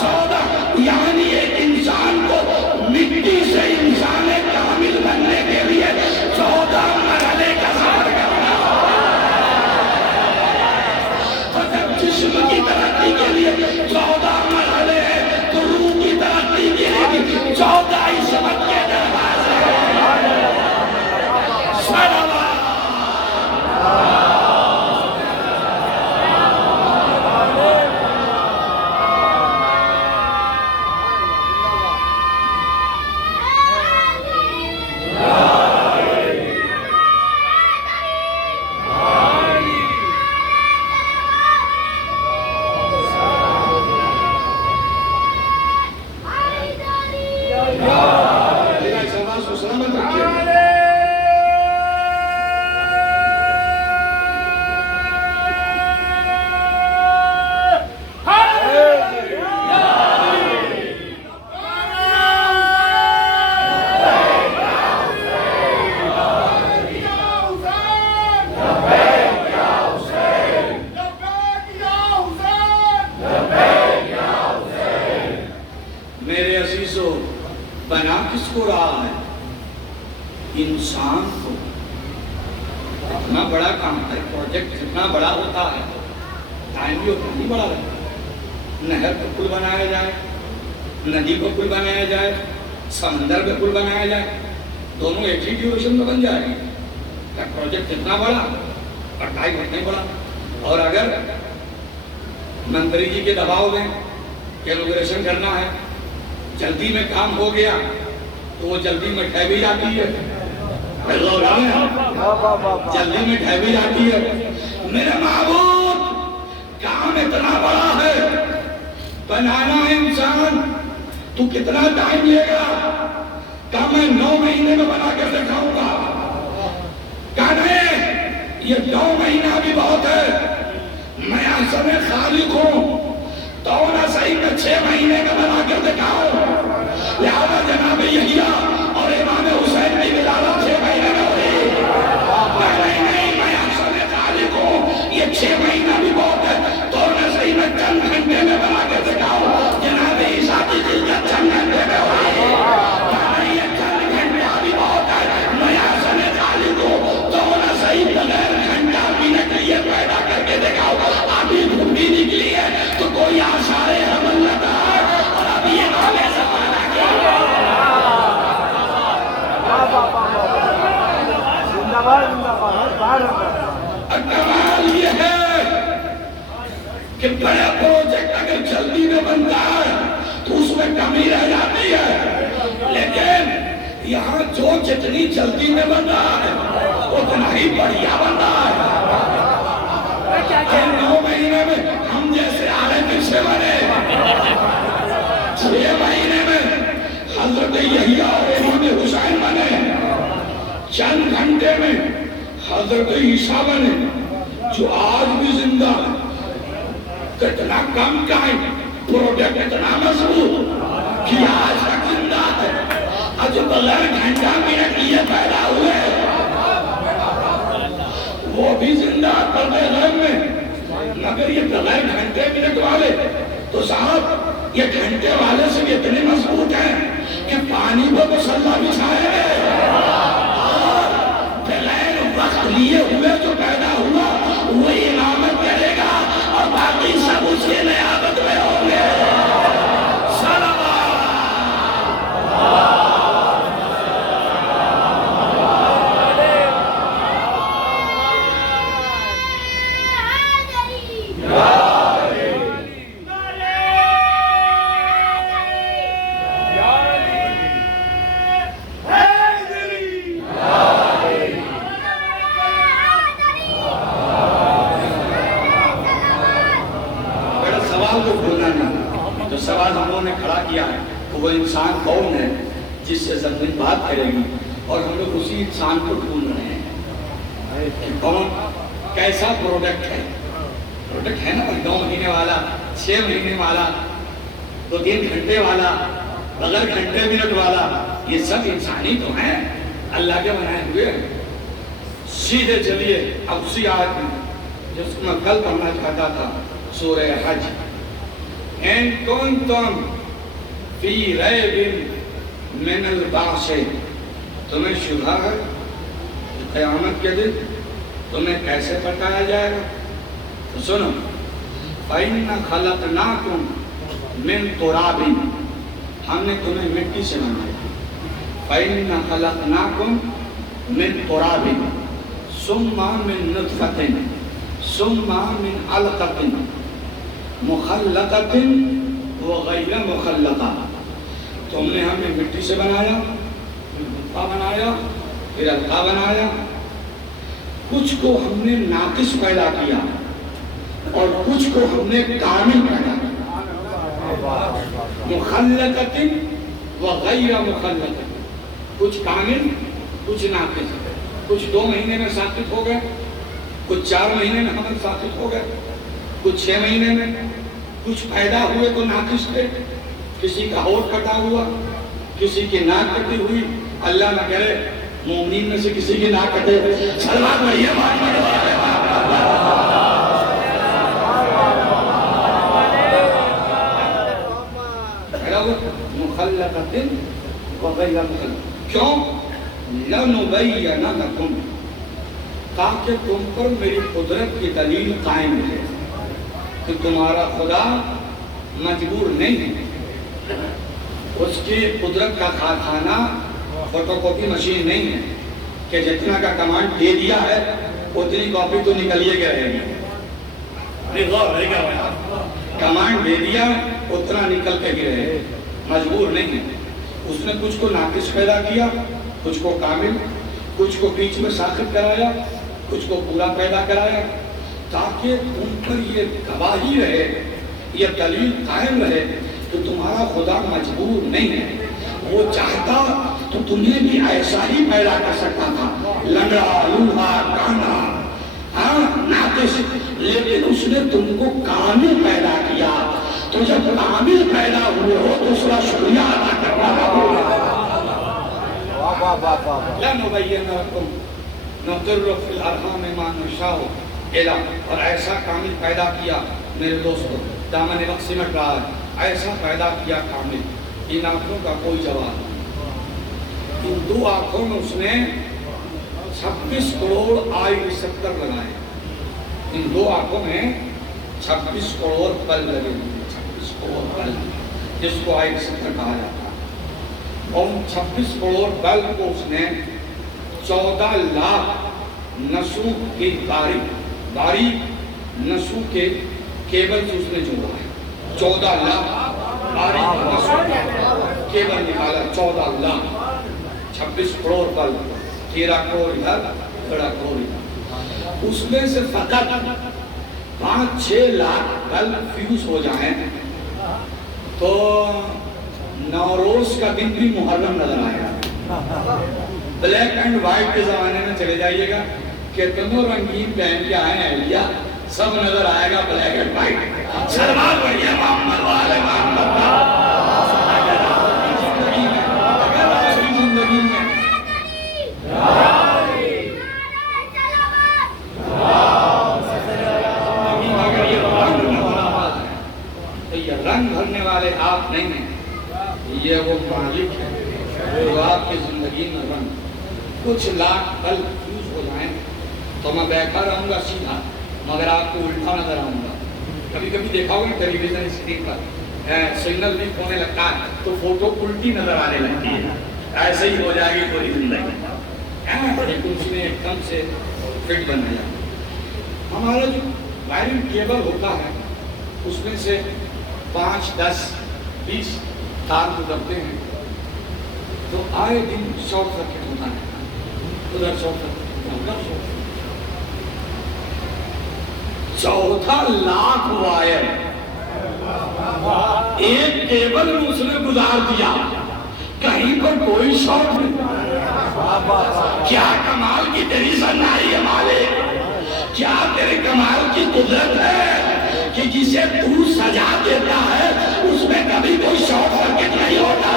14۔ یعنی ایک انسان کو مٹی سے انسان کامل بننے کے لیے 14 مرحلے کا سفر کرنا ہوتا ہے۔ تو جب جسم کی ترقی کے لیے 14 مرحلے ہیں تو روح کی ترقی کے لیے 14 عظمت کے دروازے ہیں۔ صلوات۔ بنا کس کو رہا ہے؟ انسان کو. اتنا بڑا کام ہے، پروجیکٹ جتنا بڑا ہوتا ہے ٹائم بھی اتنا نہیں بڑا لگتا. نہر پر پل بنایا جائے، ندی پر پل بنایا جائے، سمندر پہ پل بنایا جائے، دونوں ایک ہی ڈیوریشن میں بن جائے گی. پروجیکٹ اتنا بڑا اور ٹائم اتنا ہی بڑا. اور اگر منتری جی کے دباؤ میں کیلکولیشن کرنا ہے، جلدی میں کام ہو گیا تو وہ جلدی میں ٹھہ بھی جاتی ہے، جلدی میں ٹھہ بھی جاتی ہے. میرے معبود کام اتنا بڑا ہے، بنانا ہے انسان، تو کتنا ٹائم لے گا؟ کہا میں 9 مہینے میں بنا کر دکھاؤں گا. کہا نہیں، یہ 9 مہینہ بھی بہت ہے، میں اصل خالق ہوں، تو نہ صحیح میں 6 مہینے میں بنا کر دکھاؤ. لہذا جناب یحییٰ اور امام حسین کی ولادت 6 مہینے میں ہوئی. نہیں، میں اصل خالق ہوں، یہ 6 مہینہ بھی بہت ہے، تو نہ صحیح میں چند گھنٹے میں بنا کر دکھاؤ. جناب عیسیٰ کی خلقت چند گھنٹے میں ہوئی. نہیں، یہ چند گھنٹہ بھی بہت ہے، میں اصل خالق ہوں، تو نہ صحیح بغیر گھنٹہ منٹ یہ پیدا کر کے دکھاؤ. ابھی دھوپی نکلی ہے تو کوئی آثار حمل لگا ہے، اور ابھی یہ آلے زمانہ کیا ہے. کمال یہ ہے کہ بڑا پروجیکٹ اگر جلدی میں بنتا ہے تو اس میں کمی رہ جاتی ہے، لیکن یہاں جو جتنی جلدی میں بن رہا ہے اتنا ہی بڑھیا بن رہا ہے. 9 مہینے میں ہم جیسے آرے پیچھے بنے، 6 مہینے میں حضرت یحییٰ اور امام حسین بنے، چند گھنٹے میں حضرت عیسیٰ بنے جو آج بھی زندہ ہے. کتنا کم ٹائم، پروجیکٹ اتنا مضبوط کہ آج تک زندہ ہے. آج بغیر گھنٹہ منٹ یہ پیدا ہوئے وہ بھی زندہ پردے غیب میں. مگر یہ بغیر گھنٹے منٹ والے تو صاحب یہ گھنٹے والے سے بھی اتنے مضبوط ہیں کہ پانی پر مسلح بچھائے گئے، بغیر وقت لیے ہوئے جو پیدا ہوا وہی امامت کرے گا اور باقی سب اس کے نیابت میں ہوں گے. سوال ہم لوگوں نے کھڑا کیا ہے کہ وہ انسان کون ہے جس سے زمین بات کرے گی، اور ہم لوگ اسی انسان کو ڈھونڈ رہے ہیں کہ کون کیسا پروڈکٹ ہے. پروڈکٹ ہے نا 9 مہینے والا، 6 مہینے والا، 2-3 گھنٹے والا، بغیر گھنٹے منٹ والا، یہ سب انسانی تو ہیں، اللہ کے بنائے ہوئے. سیدھے چلیے اب اسی آیت میں جس کو میں کل پڑھنا چاہتا تھا، سورہ حج. ان کنتم فی ریب من البعث، تمہیں شبہ ہے کہ قیامت کے دن تمہیں کیسے پٹایا جائے گا؟ تو سنو، فَإِنَّ خَلَقْنَاكُمْ مِن تُرَابٍ، ہم نے تمہیں مٹی سے بنایا. فَإِنَّ خَلَقْنَاكُمْ مِن تُرَابٍ ثُمَّ مِن نُطْفَةٍ ثُمَّ مِن عَلْقَةٍ مخلقۃ وغیر مخلقہ. تم نے ہمیں مٹی سے بنایا، نطفہ بنایا، پھر علقہ بنایا. کچھ کو ہم نے ناقص پیدا کیا اور کچھ کو ہم نے کامل پیدا کیا. مخلقۃ وغیر مخلقہ، کچھ کامل کچھ ناقص. کچھ 2 مہینے میں ساقط ہو گئے، کچھ 4 مہینے میں حمل ساقط ہو گئے، کچھ 6 مہینے میں. کچھ پیدا ہوئے تو ناقص تھے، کسی کا ہونٹ کٹا ہوا، کسی کی ناک کٹی ہوئی. اللہ نہ کرے مومنین میں سے کسی کی ناک کٹے. سلوات پڑھیے مخلقۃ وغیر مخلف، کیوں؟ لنبین لکم، تاکہ تم پر میری قدرت کی دلیل قائم ہے کہ تمہارا خدا مجبور نہیں ہے، اس کی قدرت کا کارخانہ فوٹو کاپی مشین نہیں ہے کہ جتنا کا کمانڈ دے دیا ہے اتنی کاپی تو نکلیے گا رہے گی، کمانڈ دے دیا اتنا نکل کے ہی رہے، مجبور نہیں ہے۔ اس نے کچھ کو ناقص پیدا کیا، کچھ کو کامل، کچھ کو بیچ میں ساخت کرایا، کچھ کو پورا پیدا کرایا، تاکہ تم پر یہ گواہی رہے، یہ دلیل قائم رہے کہ تمہارا خدا مجبور نہیں ہے، وہ چاہتا تو تمہیں بھی ایسا ہی پیدا کر سکتا تھا، لنگڑا، لوہا، کانا، ہاں ناقص، لیکن اس نے تم کو کامل پیدا کیا، تو جب کامل پیدا ہوئے ہو تو اس کا شکریہ ادا کرنا ہوگا۔ لَنُبَيِّنَ لَكُمْ نُقِرُّ فِي الْأَرْحَامِ مَا نَشَاءُ إِلَىٰ، اور ایسا کامل پیدا کیا میرے دوستو، دامن وقت سمٹ رہا ہے، ایسا پیدا کیا کامل، ان آنکھوں کا کوئی جواب نہیں، ان دو آنکھوں میں اس نے 26 کروڑ آئی ریسپٹر لگائے، ان دو آنکھوں میں 26 کروڑ بلب لگے ہوئے، 26 کروڑ بلب، جس کو آئی ریسپٹر کہا جاتا ہے، اور ان 26 کروڑ بلب کو اس نے 14 لاکھ نسو کی باریک نسو کے کیبل سے اس نے جوڑا ہے، 14 لاکھ باریک نسو کیبل نکالا، 14 لاکھ، 26 کروڑ بلب، 13 کروڑ ادھر، 13 کروڑ ادھر، اس میں سے فقط 5-6 لاکھ بلب فیوز ہو جائیں تو نوروز کا دن بھی محرم نظر آئے گا، بلیک اینڈ وائٹ کے زمانے میں چلے جائیے گا، کتنوں رنگین پہن کے آئے ہیں اہلیہ، سب نظر آئے گا بلیک اینڈ وائٹ، سلوات پڑھیے محمد والے محمد کا، اگر آپ کی زندگی میں یہ رنگ بھرنے والے آپ نہیں ہیں، یہ وہ مالک ہے جو آپ کی زندگی میں رنگ، کچھ لاکھ بلب فیوز ہو جائیں تو میں بیٹھا رہوں گا سیدھا، مگر آپ کو الٹا نظر آؤں گا۔ کبھی کبھی دیکھا ہوگا ٹیلی ویژن اسکرین پر سگنل بھی ہونے لگتا ہے تو فوٹو الٹی نظر آنے لگتی ہے، ایسے ہی ہو جائے گی پوری زندگی، لیکن اس نے ایک دم سے فٹ بنایا۔ ہمارا جو وائرنگ کیبل ہوتا ہے اس میں سے 5, 10, 20 تار گزرتے ہیں تو آئے دن شارٹ سرکٹ ہوتا ہے، ادھر شارٹ سرکٹ ہوتا ہے، ادھر شارٹ سرکٹ، 14 لاکھ وائر ایک کیبل میں اس نے گزار دیا، کہیں پر کوئی شارٹ نہیں۔ کیا کمال کی تیری صنعائی ہے مالک، کیا تیرے کمال کی قدرت ہے کہ جسے تو سجا دیتا ہے اس میں کبھی کوئی شارٹ سرکٹ نہیں ہوتا،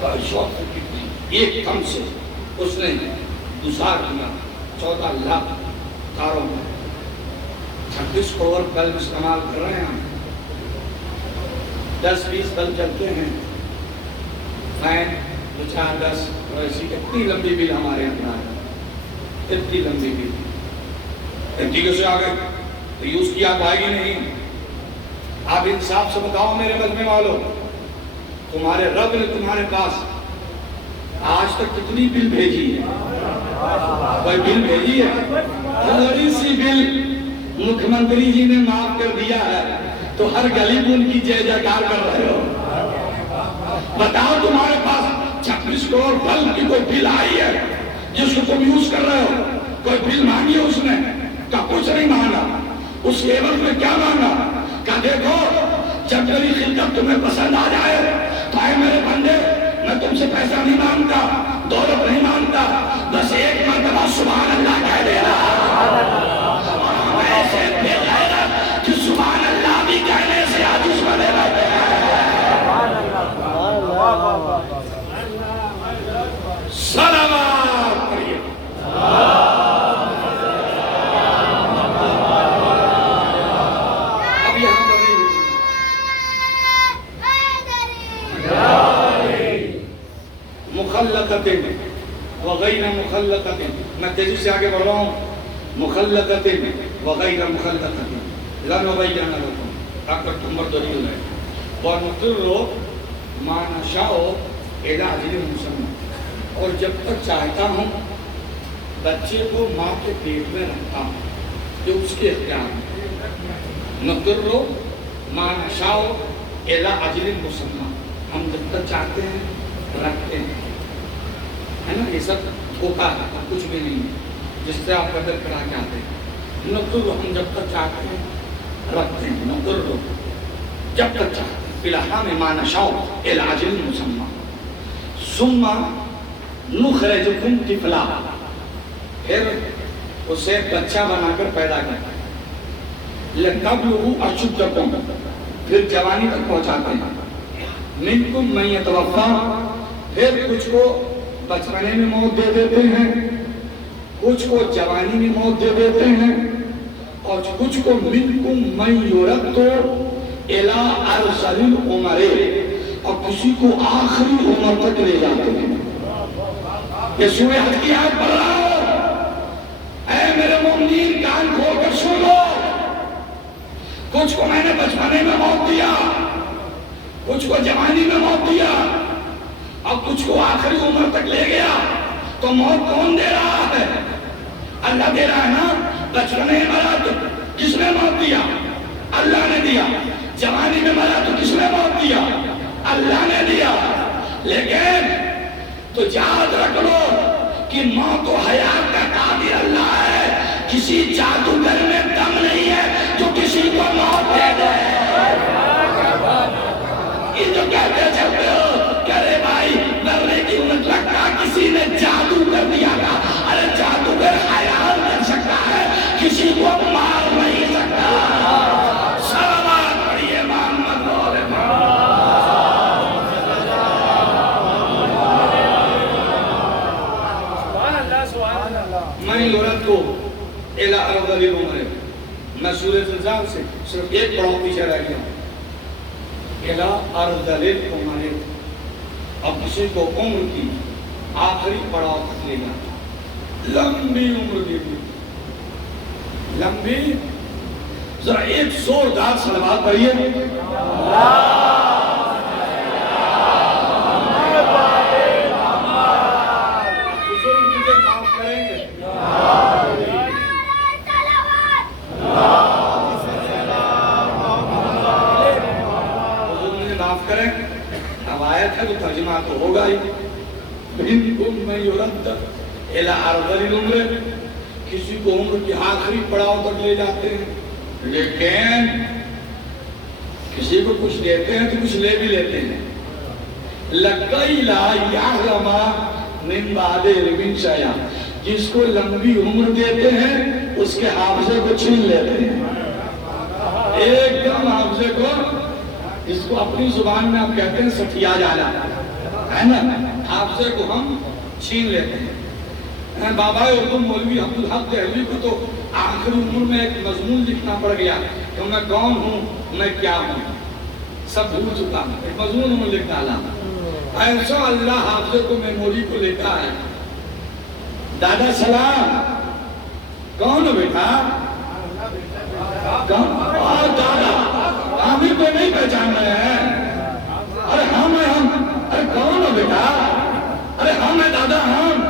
کوئی شارٹ سرکٹ نہیں، ایک دم سے اس نے گزار دیا 14 لاکھ تاروں میں، 26 کروڑ بلب استعمال کر رہے ہیں، 10-20 بلب چلتے ہیں، فین 4-10، ایسی اتنی لمبی بل ہمارے اندر ہے، اتنی لمبی بل، اتنی کیسے آ گئے؟ تو یوز کیا تو آئے گی نہیں۔ آپ انصاف سے بتاؤ میرے مجمع والوں، تمہارے رب نے تمہارے پاس آج تک کتنی بل بھیجی ہے؟ کوئی بل بھیجی ہے؟ بڑی سی بل مکھ منتری جی نے معاف کر دیا ہے تو ہر گلی میں ان کی جے جیکار کر رہے ہو۔ بتاؤ تمہارے پاس 26 کروڑ بلب کی کوئی بل آئی ہے جس کو تم یوز کر رہے ہو؟ کوئی بل مانگی ہے اس نے؟ کہ کچھ نہیں مانگا، اس کیبل میں کیا مانگا؟ کہ دیکھو جب میری خدمت تمہیں پسند آ جائے تو اے میرے بندے میں تم سے پیسہ نہیں مانگتا، دولت نہیں مانگتا، بس ایک مرتبہ سبحان اللہ کہہ دے رہا، ایسے بے غیرت کہ سبحان اللہ بھی کہنے سے آجز بنے رہتے ہیں۔ صلوات پڑھیے۔ اب یہاں پر مخلقۃ، میں تیزی سے آگے بڑھ رہا ہوں، مخلقۃ وغیر مخلقۃ لنبین لکم تاکہ تم بردریل ہے، ونقر ما نشاء الی اجل مسمى، اور جب تک چاہتا ہوں بچے کو ماں کے پیٹ میں رکھتا ہوں، جو اس کے اختیار میں، نقر ما نشاء الی اجل مسمى، ہم جب تک چاہتے ہیں رکھتے ہیں، ہے نا، یہ سب ہوتا ہے، کچھ بھی نہیں ہے جس سے آپ بدل کرا کے آتے ہیں، نقر ہم جب تک چاہتے ہیں رکھتے ہیں، نقر جب تک چاہتے ہیں، بالحام ما نشاء الی اجل مسمى ثم نخرجکم طفلا، پھر اسے بچہ بنا کر پیدا کرتے ہیں، لتبلغوا اشدکم، پھر جوانی تک پہنچاتے ہیں، منکم من یتوفی، پھر کچھ کو بچپنے میں موت دے دیتے ہیں، کچھ کو جوانی میں موت دے دیتے ہیں، اور کچھ کو منکم من یرد الی ارذل العمر، اور کسی کو آخری عمر تک لے جاتے ہیں۔ یہ سورہ حج کی آیت پڑھ رہا ہوں، اے میرے مومنین کان کھول کر سن لو، کچھ کو میں نے بچپنے میں موت دیا، کچھ کو جوانی میں موت دیا، اور کچھ کو آخری عمر تک لے گیا، تو موت کون دے رہا ہے؟ اللہ دے رہا ہے نا۔ بچپنے میں مرا تو کس نے موت دیا؟ اللہ نے دیا۔ جوانی میں مرا تو کس نے موت دیا؟ اللہ نے دیا۔ لیکن تو یاد رکھ لو کہ موت و حیات کا قادر اللہ ہے، کسی جادوگر میں دم نہیں ہے جو کسی کو موت دے دے۔ یہ جو کہتے چلتے ہو کہ ارے بھائی مرنے کی امید لگتا کسی نے جادو کر دیا تھا، ارے جادوگر حیات کر سکتا ہے، کسی کو مار نہیں سکتا۔ سلامات پڑھیے محمد رول میں یورت کو الی ارذل العمر، میں سورہ زلزال سے صرف ایک پڑاؤ پیچھے رہ گیا، الی ارذل العمر، اب کسی کو عمر کی آخری پڑاؤ تک لے جاتا، لمبی عمر دے دی، لمبی، ذرا ایک زوردار صلوات پڑھیے، ہے تو ترجمہ تو ہوگا ہی، منکم من یرد الی ارذل العمر، کسی کو عمر کی آخری پڑاؤ تک لے جاتے ہیں، لیکن کسی کو کچھ دیتے ہیں تو کچھ لے بھی لیتے ہیں، لَكَيْ لَا يَعْلَمَ مِن بَعْدِ عِلْمٍ شَيْئًا، جس کو لمبی عمر دیتے ہیں اس کے حافظے کو چھین لیتے ہیں، ایک دم حافظے کو، جس کو اپنی زبان میں آپ کہتے ہیں سٹھیا جانا ہے نا، حافظے کو ہم چھین لیتے ہیں۔ بابا اردو مولوی عبدالحق دہلوی کو تو آخری عمر میں ایک مضمون لکھنا پڑ گیا کہ میں کون ہوں، میں کیا ہوں، سب بھول چکا ہوں، ایک مضمون انہوں نے لکھ ڈالا۔ ایسا اللہ حافظے کو میموری کو لیتا ہے۔ دادا سلام کون ہو بیٹا؟ دادا ہمیں تو نہیں پہچان رہے ہیں، ارے ہم ہیں، ہم، ارے کون ہو بیٹا؟ ارے ہم ہیں دادا، ہم،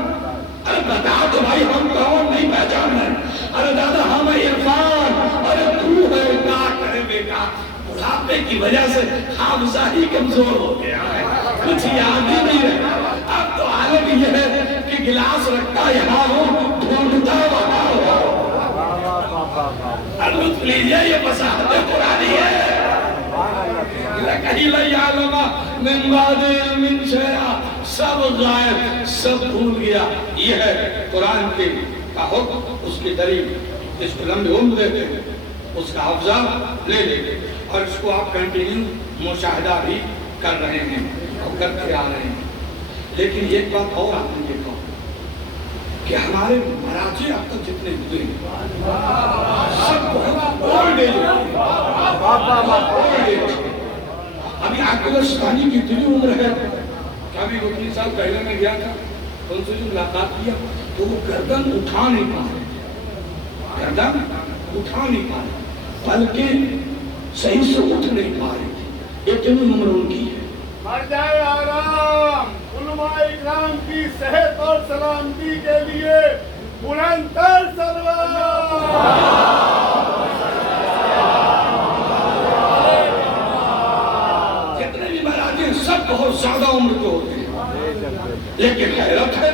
ارے بتا تو بھائی ہم کون، نہیں پہچان رہے، ارے دادا ہم ہیں عرفان، ارے تو ہے، کیا کرے بیٹا، بڑھاپے کی وجہ سے حافظہ ہی کمزور ہو گیا ہے، کچھ یاد ہی نہیں رہا۔ اب تو عالم یہ ہے کہ گلاس رکھتا یہاں ہو، ڈھونڈتا وہاں ہو۔ لطف لیجئے، یہ فصاحت قرآنی ہے۔ لَكَيْ لَا يَعْلَمَ مِن بَعْدِ عِلْمٍ شَيْئًا، سب غائب، سب بھول گیا۔ یہ ہے قرآن کے حکم، اس کی دلیل، اس کو لمبی عمر دیتے ہیں، اس کا حافظہ لے لیتے ہیں، اور اس کو آپ کنٹینیو مشاہدہ بھی کر رہے ہیں اور کرتے آ رہے ہیں۔ لیکن ایک بات اور آپ نے دیکھا کہ ہمارے مراجع اب تک جتنے ہوئے ہیں سب بہت اولڈ ایج ہوئے۔ ابھی عاقل الثانی کی اتنی عمر ہے کہ ابھی 19 سال پہلے میں گیا تھا، ان سے جو ملاقات کیا تو وہ گردن اٹھا نہیں پا رہے، گردن اٹھا نہیں پا رہے، بلکہ صحیح سے اٹھ نہیں پا رہے تھے، اتنی عمر ان کی ہے۔ مر جائے آرام، علماء اکرام کی صحت اور سلامتی کے لیے بلند تر سلوات۔ جتنے بھی مہاراج ہیں سب بہت زیادہ عمر کے ہوتے ہیں، لیکن حیرت ہے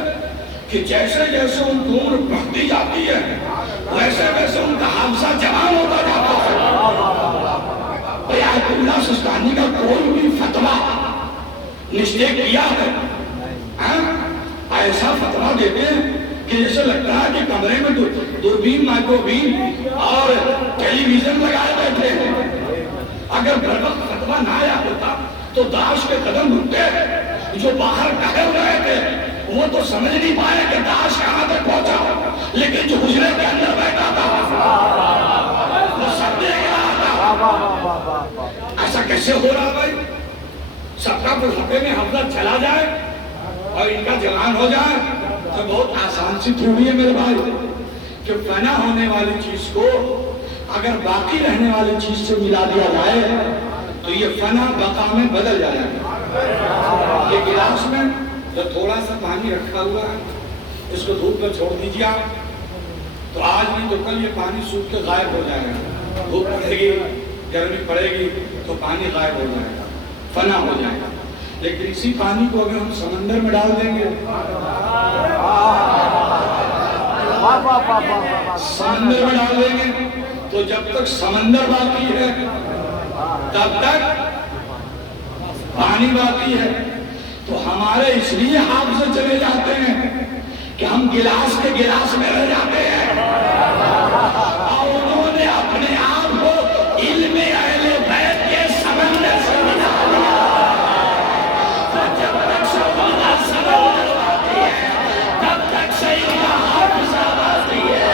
کہ جیسے جیسے ان کی عمر بڑھتی جاتی ہے ویسے ویسے ان کا حافظہ جوان ہوتا جاتا ہے۔ آیت اللہ سستانی کا کوئی بھی فتویٰ نشتے کیا ہے، ایسا فتویٰ دیتے ہیں کہ جیسے لگتا ہے کہ کمرے میں دوربین، مائکروبین اور ٹیلی ویژن لگائے بیٹھے ہیں۔ اگر بر وقت فتویٰ نہ آیا ہوتا تو داعش کے قدم رکتے، جو باہر ٹہل رہے تھے وہ تو سمجھ نہیں پائے کہ داعش کہاں تک پہنچا، لیکن جو حجرے کے اندر بیٹھا تھا وہ سب دیکھ رہا تھا۔ ایسا کیسے ہو رہا بھائی؟ سب کا بڑھاپے میں حفظہ چلا جائے اور ان کا جوان ہو جائے تو بہت آسان سی تھوڑی ہے میرے بھائی، کہ فنا ہونے والی چیز کو اگر باقی رہنے والی چیز سے ملا دیا جائے تو یہ فنا بقا میں بدل جائے گا۔ یہ گلاس میں جو تھوڑا سا پانی رکھا ہوا ہے اس کو دھوپ میں چھوڑ دیجیے آپ، تو آج نہیں تو کل یہ پانی سوکھ کے غائب ہو جائے گا۔ دھوپ پڑے گی، گرمی پڑے گی تو پانی غائب ہو جائے گا، فنا ہو جائے گا۔ لیکن اسی پانی کو اگر ہم سمندر میں ڈال دیں گے، سمندر میں ڈال دیں گے تو جب تک سمندر باقی ہے تب تک پانی باقی ہے۔ تو ہمارے اس لیے حافظے چلے جاتے ہیں کہ ہم گلاس کے گلاس میں رہ جاتے ہیں، اور انہوں نے اپنے آپ کو علم اہل بیت کے سمندر سے ملا لیا۔ جب تک سمندر سمندر باقی ہے تب تک صحیح کا حافظہ باقی ہے۔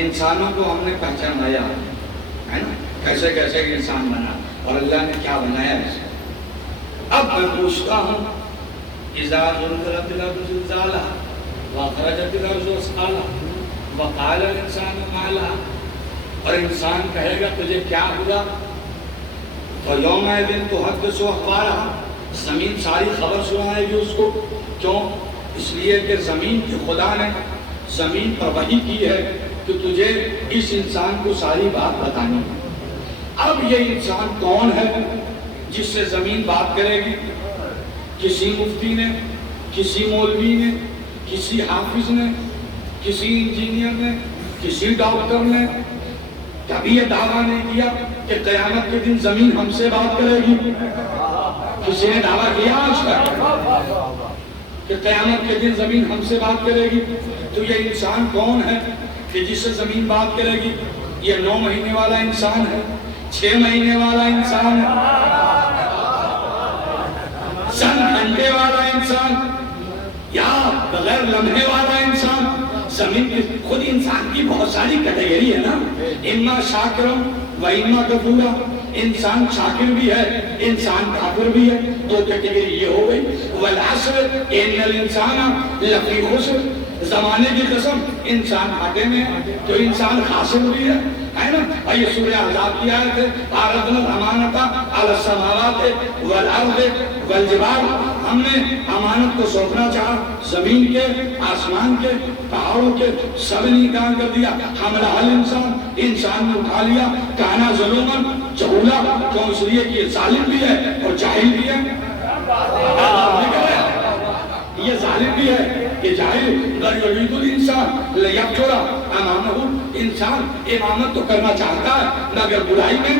انسانوں کو ہم نے پہچانایا ہے نا، کیسے کیسے انسان بنا اور اللہ نے کیا بنایا اسے۔ اب میں پوچھتا ہوں، اذا زلزلت الارض زلزالها واخرجت الارض اثقالها وقال الانسان ما لها، اور انسان کہے گا تجھے کیا ہوا، تو یومئذ تحدث اخبارها، زمین ساری خبر سنائے گی اس کو۔ کیوں؟ اس لیے کہ زمین کی خدا نے زمین پر وحی کی ہے کہ تجھے اس انسان کو ساری بات بتانی ہے۔ اب یہ انسان کون ہے جس سے زمین بات کرے گی؟ کسی مفتی نے، کسی مولوی نے، کسی حافظ نے، کسی انجینئر نے، کسی ڈاکٹر نے کبھی یہ دعویٰ نہیں کیا کہ قیامت کے دن زمین ہم سے بات کرے گی؟ کسی نے دعویٰ کیا آج تک کہ قیامت کے دن زمین ہم سے بات کرے گی؟ تو یہ انسان کون ہے کہ جس سے زمین بات کرے گی؟ یہ 9 مہینے والا انسان ہے، 6 مہینے والا انسان ہے، چند گھنٹے والا انسان، یا بغیر لمحے والا انسان؟ زمین کی خود انسان کی بہت ساری کیٹیگری ہے نا، اما شاکرم و اما کفورا، انسان شاکر بھی ہے، انسان کافر بھی ہے، 2 کیٹیگری یہ ہو گئی۔ والعصر ان الانسان لفی خسر، زمانے کی قسم انسان کھاتے میں ہے تو انسان خاسر بھی ہے نا۔ اور یہ سورہ احزاب کی آیت ہے، عرضنا الامانۃ علی السماوات والارض والجبال، ہم نے امانت کو سونپنا چاہا، زمین کے، آسمان کے، پہاڑوں کے، سب نے انکار کر دیا۔ حملہ الانسان، انسان نے اٹھا لیا، کانا ظلومن جہولا، کیوں؟ اس لیے کہ یہ ظالم بھی ہے اور جاہل بھی ہے، یہ ظالم بھی ہے کہ جاہل لا یرید الانسان لیبخر امامہ، انسان امامت تو کرنا چاہتا ہے مگر برائی میں.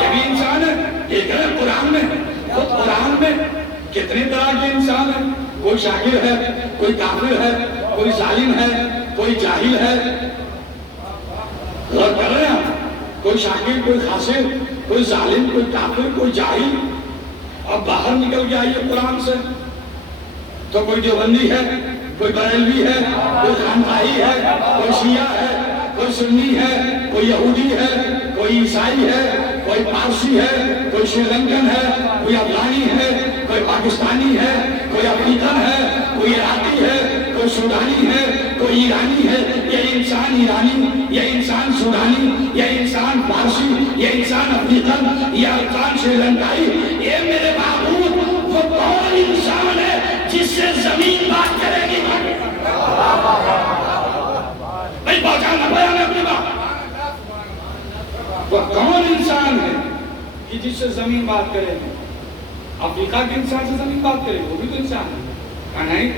یہ بھی انسان ہے. ایک ہے قرآن میں، خود قرآن میں کتنے طرح کے انسان ہیں. کوئی شاکر ہے، کوئی کافر ہے، کوئی ظالم ہے، کوئی جاہل ہے. غور کر رہے ہیں؟ کوئی شاکر، کوئی خاسر، کوئی ظالم، کوئی کافر، کوئی جاہل. اب باہر نکل کے آئیے قرآن سے تو کوئی دیوبندی ہے، کوئی بریلوی ہے، کوئی خانقاہی ہے، کوئی شیعہ ہے، کوئی سنی ہے، کوئی یہودی ہے، کوئی عیسائی ہے، کوئی پارسی ہے، کوئی سری لنکن ہے، کوئی افغانی ہے، کوئی پاکستانی ہے، کوئی افریقن ہے، کوئی عراقی ہے، کوئی سوڈانی ہے، کوئی ایرانی ہے. یہ انسان ایرانی، یہ انسان سوڈانی، یہ انسان پارسی، یہ انسان افریقن، یہ انسان سری لنکائی. یہ میرے معبود وہ کون انسان ہے جس سے زمین بات کرے گی؟ نہیں پہنچانا پڑا میں اپنی بات. وہ کون انسان ہے کہ جس سے زمین بات کرے گی؟ افریقہ کے انسان سے زمین بات کرے گی؟ وہ بھی تو انسان ہے. کہا نہیں.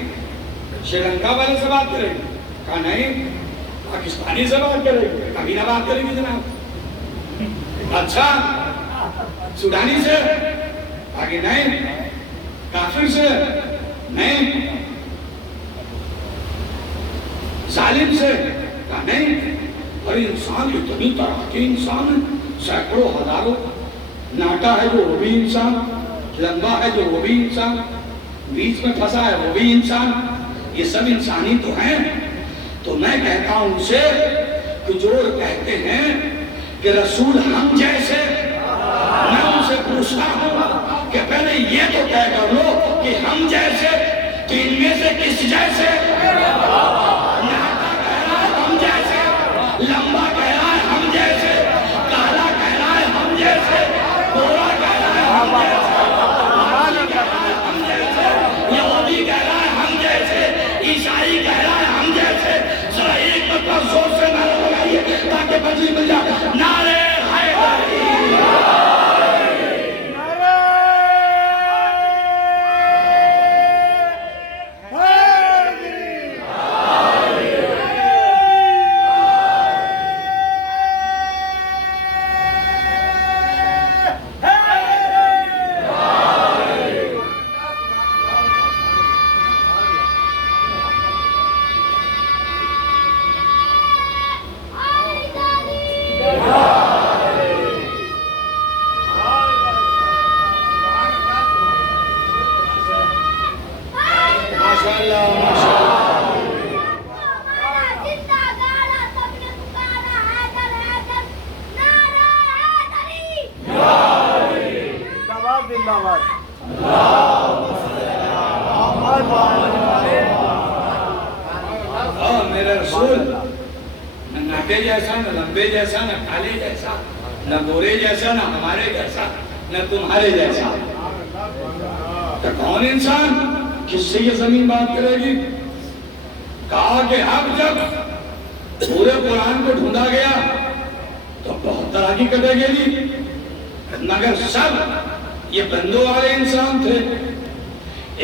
سری لنکا والے سے بات کرے گی؟ کہا نہیں. پاکستانی سے بات کرے گی؟ کبھی نہ بات کرے گی جناب. اچھا سوڈانی سے؟ آگے نہیں. کافر سے؟ نہیں. ظالم سے؟ کہا نہیں. اور انسان اتنی طرح کے انسان ہیں، سینکڑوں ہزاروں. ناٹا ہے جو وہ بھی انسان، لمبا ہے جو وہ بھی انسان، بیچ میں پھنسا ہے وہ بھی انسان. یہ سب انسانی تو ہیں. تو میں کہتا ہوں ان سے کہ جو کہتے ہیں کہ رسول ہم جیسے، میں ان سے پوچھتا ہوں کہ پہلے یہ تو طے کر لو کہ ہم جیسے تو ان میں سے کس جیسے؟ ناٹا کہہ رہا ہے ہم جیسے، لمبا کہہ رہا ہے ہم جیسے، کالا کہہ رہا ہے ہم جیسے، گورا کہہ رہا ہے ہم جیسے، یہودی کہہ رہا ہے ہم جیسے، عیسائی کہہ رہا ہے ہم جیسے. ذرا ایک مرتبہ زور سے نعرہ لگائیے تاکہ بجلی مل جائے. نعرہ حیدری، میرے رسول نہ ناٹے جیسا، نہ لمبے جیسا، نہ کالے جیسا، نہ گورے جیسا، نہ ہمارے جیسا، نہ تمہارے جیسا. تو کون انسان کس سے یہ زمین بات کرے گی؟ کہا کہ اب جب پورے قرآن کو ڈھونڈا گیا تو بہت طرح کی کیٹیگری، مگر سب یہ بندوں والے انسان تھے.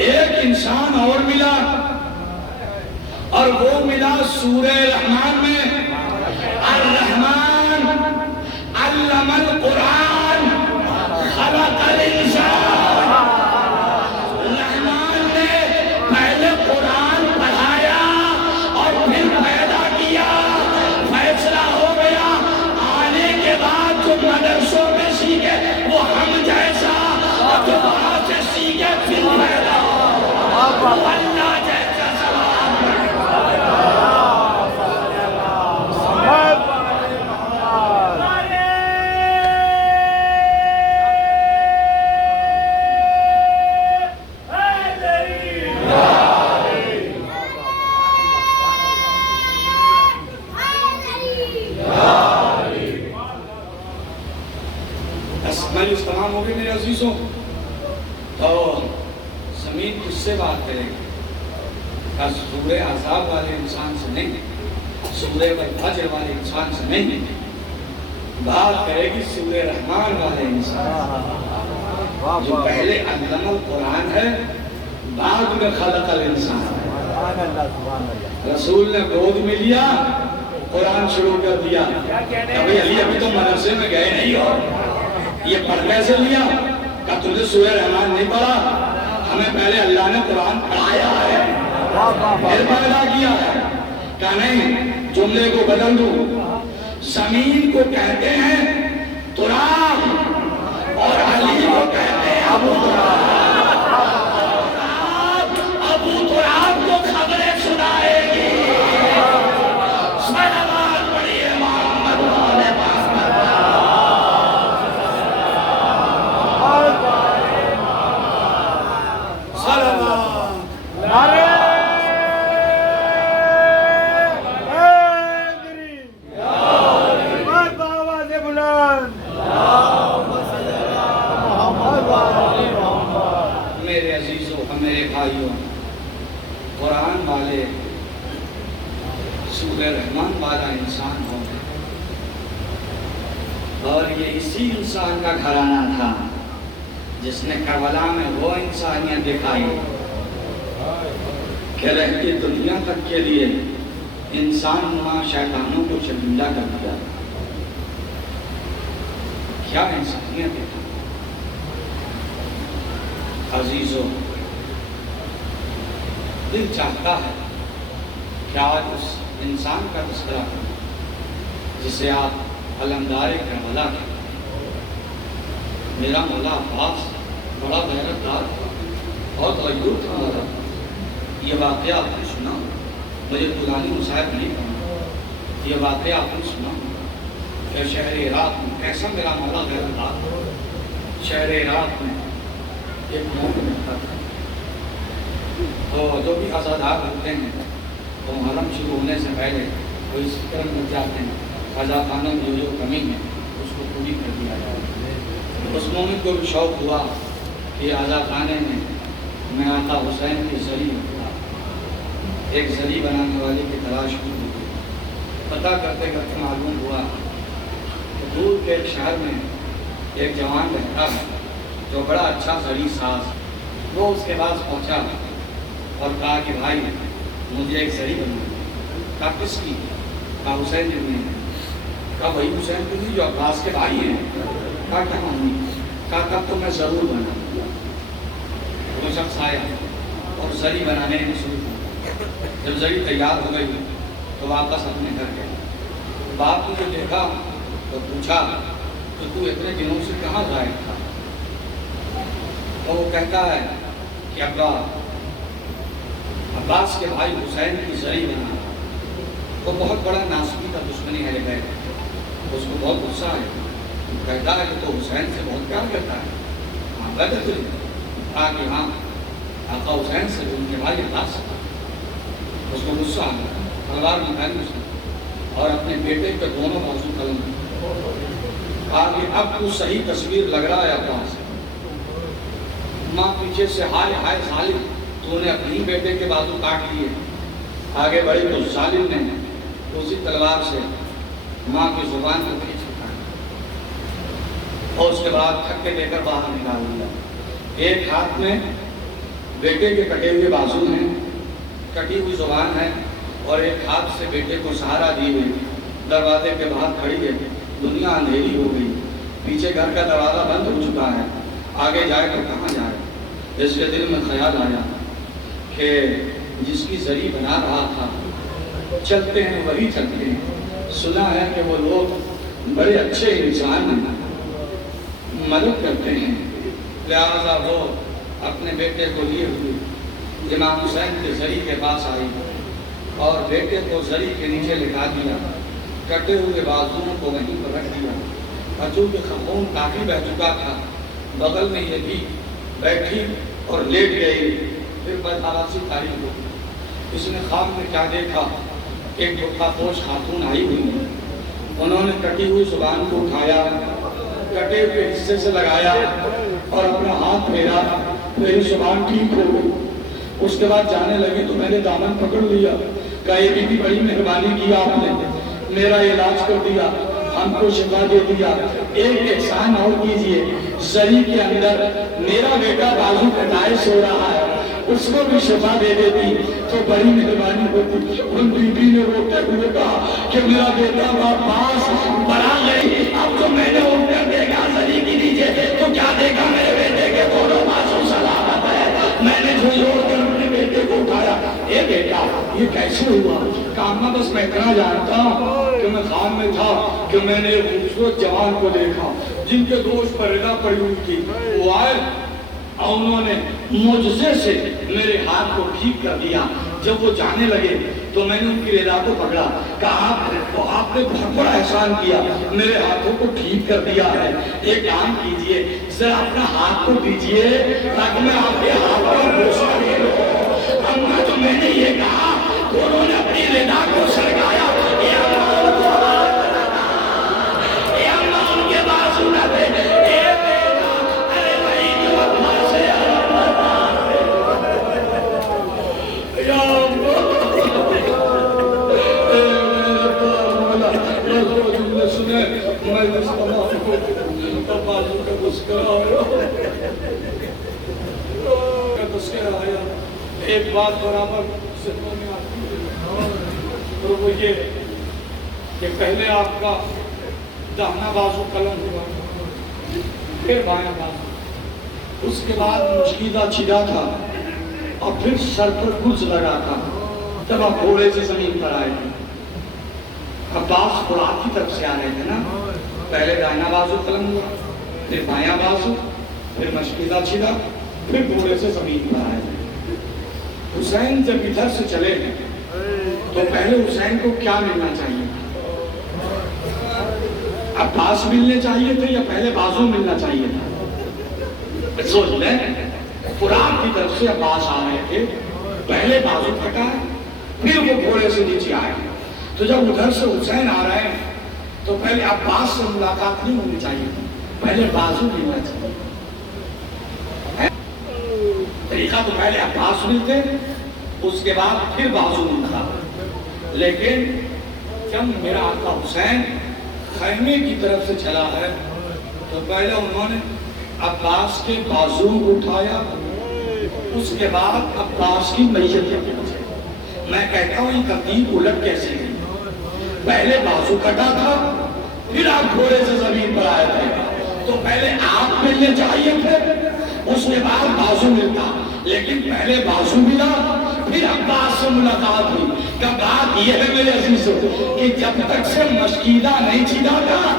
ایک انسان اور ملا، اور وہ ملا سورہ رحمان میں. الرحمن علم القرآن خلق الانسان. رحمان نے پہلے قرآن پڑھایا اور پھر پیدا کیا. فیصلہ ہو گیا آنے کے بعد جو مدرسوں میں سیکھے وہ ہم جیسا، اور جو وہاں سے سیکھے پھر پیدا ہو اللہ جیسا. تمام ہو گئے میرے عزیزوں. تو زمین کس سے بات کرے گی؟ سورہ احزاب والے انسان سے نہیں، سورہ والفجر والے انسان سے نہیں، بات کرے گی سورہ رحمان والے انسان جو پہلے علم القرآن ہے، بعد میں خلق الانسان، رسول نے گود میں لیا، قرآن شروع کر دیا کہ علی ابھی تو مدرسے میں گئے نہیں ہو، یہ پڑھ کیسے لیا؟ کہ تم نے سورہ رحمان نہیں پڑھا؟ ہمیں پہلے اللہ نے قرآن پڑھایا ہے، پھر پیدا کیا ہے۔ کہ نہیں، جملے کو بدل دوں، زمین کو کہتے ہیں تراب اور علی کو کہتے ہیں ابو تراب۔ ابو تراب کو خبریں سنائے گی، صلوات پڑھیے محمد والے میرے عزیزوں، میرے بھائیوں، قرآن والے، سورہ رحمان والا انسان ہو، اور یہ اسی انسان کا گھرانہ تھا جس نے کربلا میں وہ انسانیت دکھائی کہ رہتی دنیا تک کے لیے انسان نما شیطانوں کو شرمندہ کر دیا۔ کیا انسانیت ہے عزیزوں! دل چاہتا ہے کہ آج اس انسان کا تذکرہ کریں جسے آپ علمدار کربلا کہتے ہیں۔ میرا مولا عباس بڑا غیرت دار تھا، بہت غیور تھا مولا۔ یہ واقعہ آپ نے سنا، مجھے پرانی مصاحب نہیں پڑھنا، یہ واقعہ آپ نے سنا کہ شہر عراق میں کیسا میرا مولا غیرت دار تھا۔ شہر عراق میں ایک مومن رہتا تھا، تو جو بھی عزادار ہوتے ہیں وہ محرم شروع ہونے سے پہلے وہ اس طرح مل جاتے ہیں، عزا خانوں میں جو کمی ہے اس کو پوری کر دیا جائے۔ اس مومن کو بھی شوق ہوا کہ عزا خانے میں آقا حسین کی زری ایک زری بنانے والے کی تلاش کی ہوئی۔ پتہ کرتے کرتے معلوم ہوا کہ دور کے ایک شہر میں ایک جوان رہتا ہے جو بڑا اچھا زری ساز۔ وہ اس کے پاس پہنچا اور کہا کہ بھائی مجھے ایک زری بنانی۔ کہا کس کی؟ کہا حسین ابن ہے۔ کہا وہی حسین ابن جو عباس کے بھائی ہیں۔ کہا کیا مانی؟ کہا تب تو میں ضرور بنا۔ وہ شخص آیا اور زری بنانے میں شروع کیا۔ جب زری تیار ہو گئی تو واپس اپنے گھر گیا۔ باپ نے جو دیکھا تو پوچھا کہ تو اتنے دنوں سے کہاں غائب تھا؟ تو وہ کہتا ہے کہ ابا عباس کے بھائی حسین کی زری بنا۔ وہ بہت بڑا ناسبی کا دشمنی ہے گئے، اس کو بہت غصہ ہے۔ کہتا ہے کہ تو حسین سے بہت پیار کرتا ہے؟ ہاں بدر تھی۔ کہا کہ ہاں آقا حسین سے ان کے بھائی عباس تھا۔ اس کو غصہ آ گیا، تلوار نکالی اس نے اور اپنے بیٹے کے دونوں بازو قلم کہا کہ اب تو صحیح تصویر لگ رہا ہے عباس۔ ماں پیچھے سے ہائے ہائے ظالم، تو نے اپنی بیٹے کے بازو کاٹ لیے۔ آگے بڑھے تو ظالم نے اسی تلوار سے ماں کی زبان کو کھینچ اٹھایا اور اس کے بعد تھکے دے کر باہر نکال دیا۔ ایک ہاتھ میں بیٹے کے کٹے ہوئے بازو ہیں، کٹی ہوئی زبان ہے، اور ایک ہاتھ سے بیٹے کو سہارا دی ہوئی دروازے کے باہر کھڑی ہے۔ دنیا اندھیری ہو گئی، پیچھے گھر کا دروازہ بند ہو چکا ہے، آگے جائے تو کہاں جائے؟ اس کے دل میں خیال آیا کہ جس کی زری بنا رہا تھا چلتے ہیں وہی چلتے ہیں۔ سنا ہے کہ وہ لوگ بڑے اچھے انسان ہیں، مدد کرتے ہیں، لہذا وہ اپنے بیٹے کو لیے ہوئے امام حسین کے زری کے پاس آئی اور بیٹے کو زری کے نیچے لٹا دیا، کٹے ہوئے بازوؤں کو وہیں پر رکھ دیا۔ اور چونکہ خون کافی بہہ چکا تھا، بغل میں یہ بھی بیٹھی اور لیٹ گئی۔ پھر بدحواسی تاریخ ہوئی۔ اس نے خواب میں کیا دیکھا؟ ایک برقع پوش خاتون آئی ہوئی، انہوں نے کٹی ہوئی زبان کو اٹھایا، کٹے ہوئے حصے سے لگایا اور اپنا ہاتھ پھیرا، میری زبان ٹھیک ہو گئی۔ اس کے بعد جانے لگی تو میں نے دامن پکڑ لیا، کہا یہ بھی بڑی مہربانی کی آپ نے، میرا علاج کر دیا، ہم کو شفا دے دیا۔ ایک احسان اور کیجئے، زری کے اندر میرا بیٹا بازو کٹائے سو رہا ہے، اس کو بھی شفا دے دیتی تو بڑی مہربانی ہوتی۔ ان بیوی نے روتے ہوئے کہا کہ میرا بیٹا عباس بڑا گئی، اب تو میں نے اٹھ دیکھا زری کی نیچے تو کیا دیکھا میرے بیٹے کے دونوں بازو سلامت ہے۔ میں نے جھنجھوڑ کر اپنے بیٹے کو اٹھایا، اے بیٹا یہ کیسے ہوا؟ کہا بس میں اتنا جانتا ہوں کہ میں خان میں تھا کہ میں نے ایک خوبصورت جوان کو دیکھا جن کے دوست پر ردا پڑی ہوئی تھی، وہ آئے اور انہوں نے معجزے سے میرے ہاتھ کو ٹھیک کر دیا۔ جب وہ جانے لگے تو میں نے ان کی ردا کو پکڑا، کہا آپ نے بہت بڑا احسان کیا، میرے ہاتھوں کو ٹھیک کر دیا ہے، ایک کام کیجئے ذرا اپنا ہاتھ کو دیجئے تاکہ میں آپ کے ہاتھ پر بوسہ لے لوں۔ اما تو میں نے یہ کہا انہوں نے اپنی ردا کو سرکایا، اے اللہ کو ہاتھ لگا، اے اللہ ان کے بازو نہ دے، اے بیٹا ارے بھائی جو اپنا سے یا سنے میں اس تمام کو تب بازو کا تذکرہ آیا، ایک بات برابر ذہنوں میں آتی ہے اور وہ یہ کہ پہلے آپ کا داہنا بازو قلم ہوا، پھر بایاں بازو، اس کے بعد مچیدہ چھڑا تھا اور پھر سر پر گرز لگا تھا جب آپ گھوڑے سے زمین پر آئے تھے۔ عباس خوراک کی طرف سے آ رہے تھے نا، پہلے داہنا بازو قلم ہوا، پھر بایاں بازو، پھر مشکیزہ چھڑا، پھر گھوڑے سے زمین پر آئے تھے۔ حسین جب ادھر سے چلے تو پہلے حسین کو کیا ملنا چاہیے؟ عباس ملنے چاہیے تھے یا پہلے بازو ملنا چاہیے تھا؟ سوچ لیں، خوراک کی طرف سے عباس آ رہے تھے، پہلے بازو پھٹا پھر وہ گھوڑے سے نیچے آئے، تو جب ادھر سے حسین آ رہے ہیں تو پہلے عباس سے ملاقات نہیں ہونی چاہیے تھی، پہلے بازو ملنا چاہیے۔ طریقہ تو پہلے عباس ملتے اس کے بعد پھر بازو ملتا، لیکن جب میرا آقا حسین خیمے کی طرف سے چلا ہے تو پہلے انہوں نے عباس کے بازو اٹھایا، اس کے بعد عباس کی میت کے پہنچے۔ میں کہتا ہوں یہ ترتیب الٹ کیسے گئی؟ پہلے بازو کٹا تھا پھر آپ گھوڑے سے زمین پر آئے تھے، تو پہلے آپ ملنے چاہیے تھے اس کے بعد بازو ملتا، لیکن پہلے بازو ملا پھر عباس سے ملاقات ہوئی۔ کہ بات یہ ہے میرے عزیزوں کہ جب تک سے مشکیدہ نہیں چھیدا تھا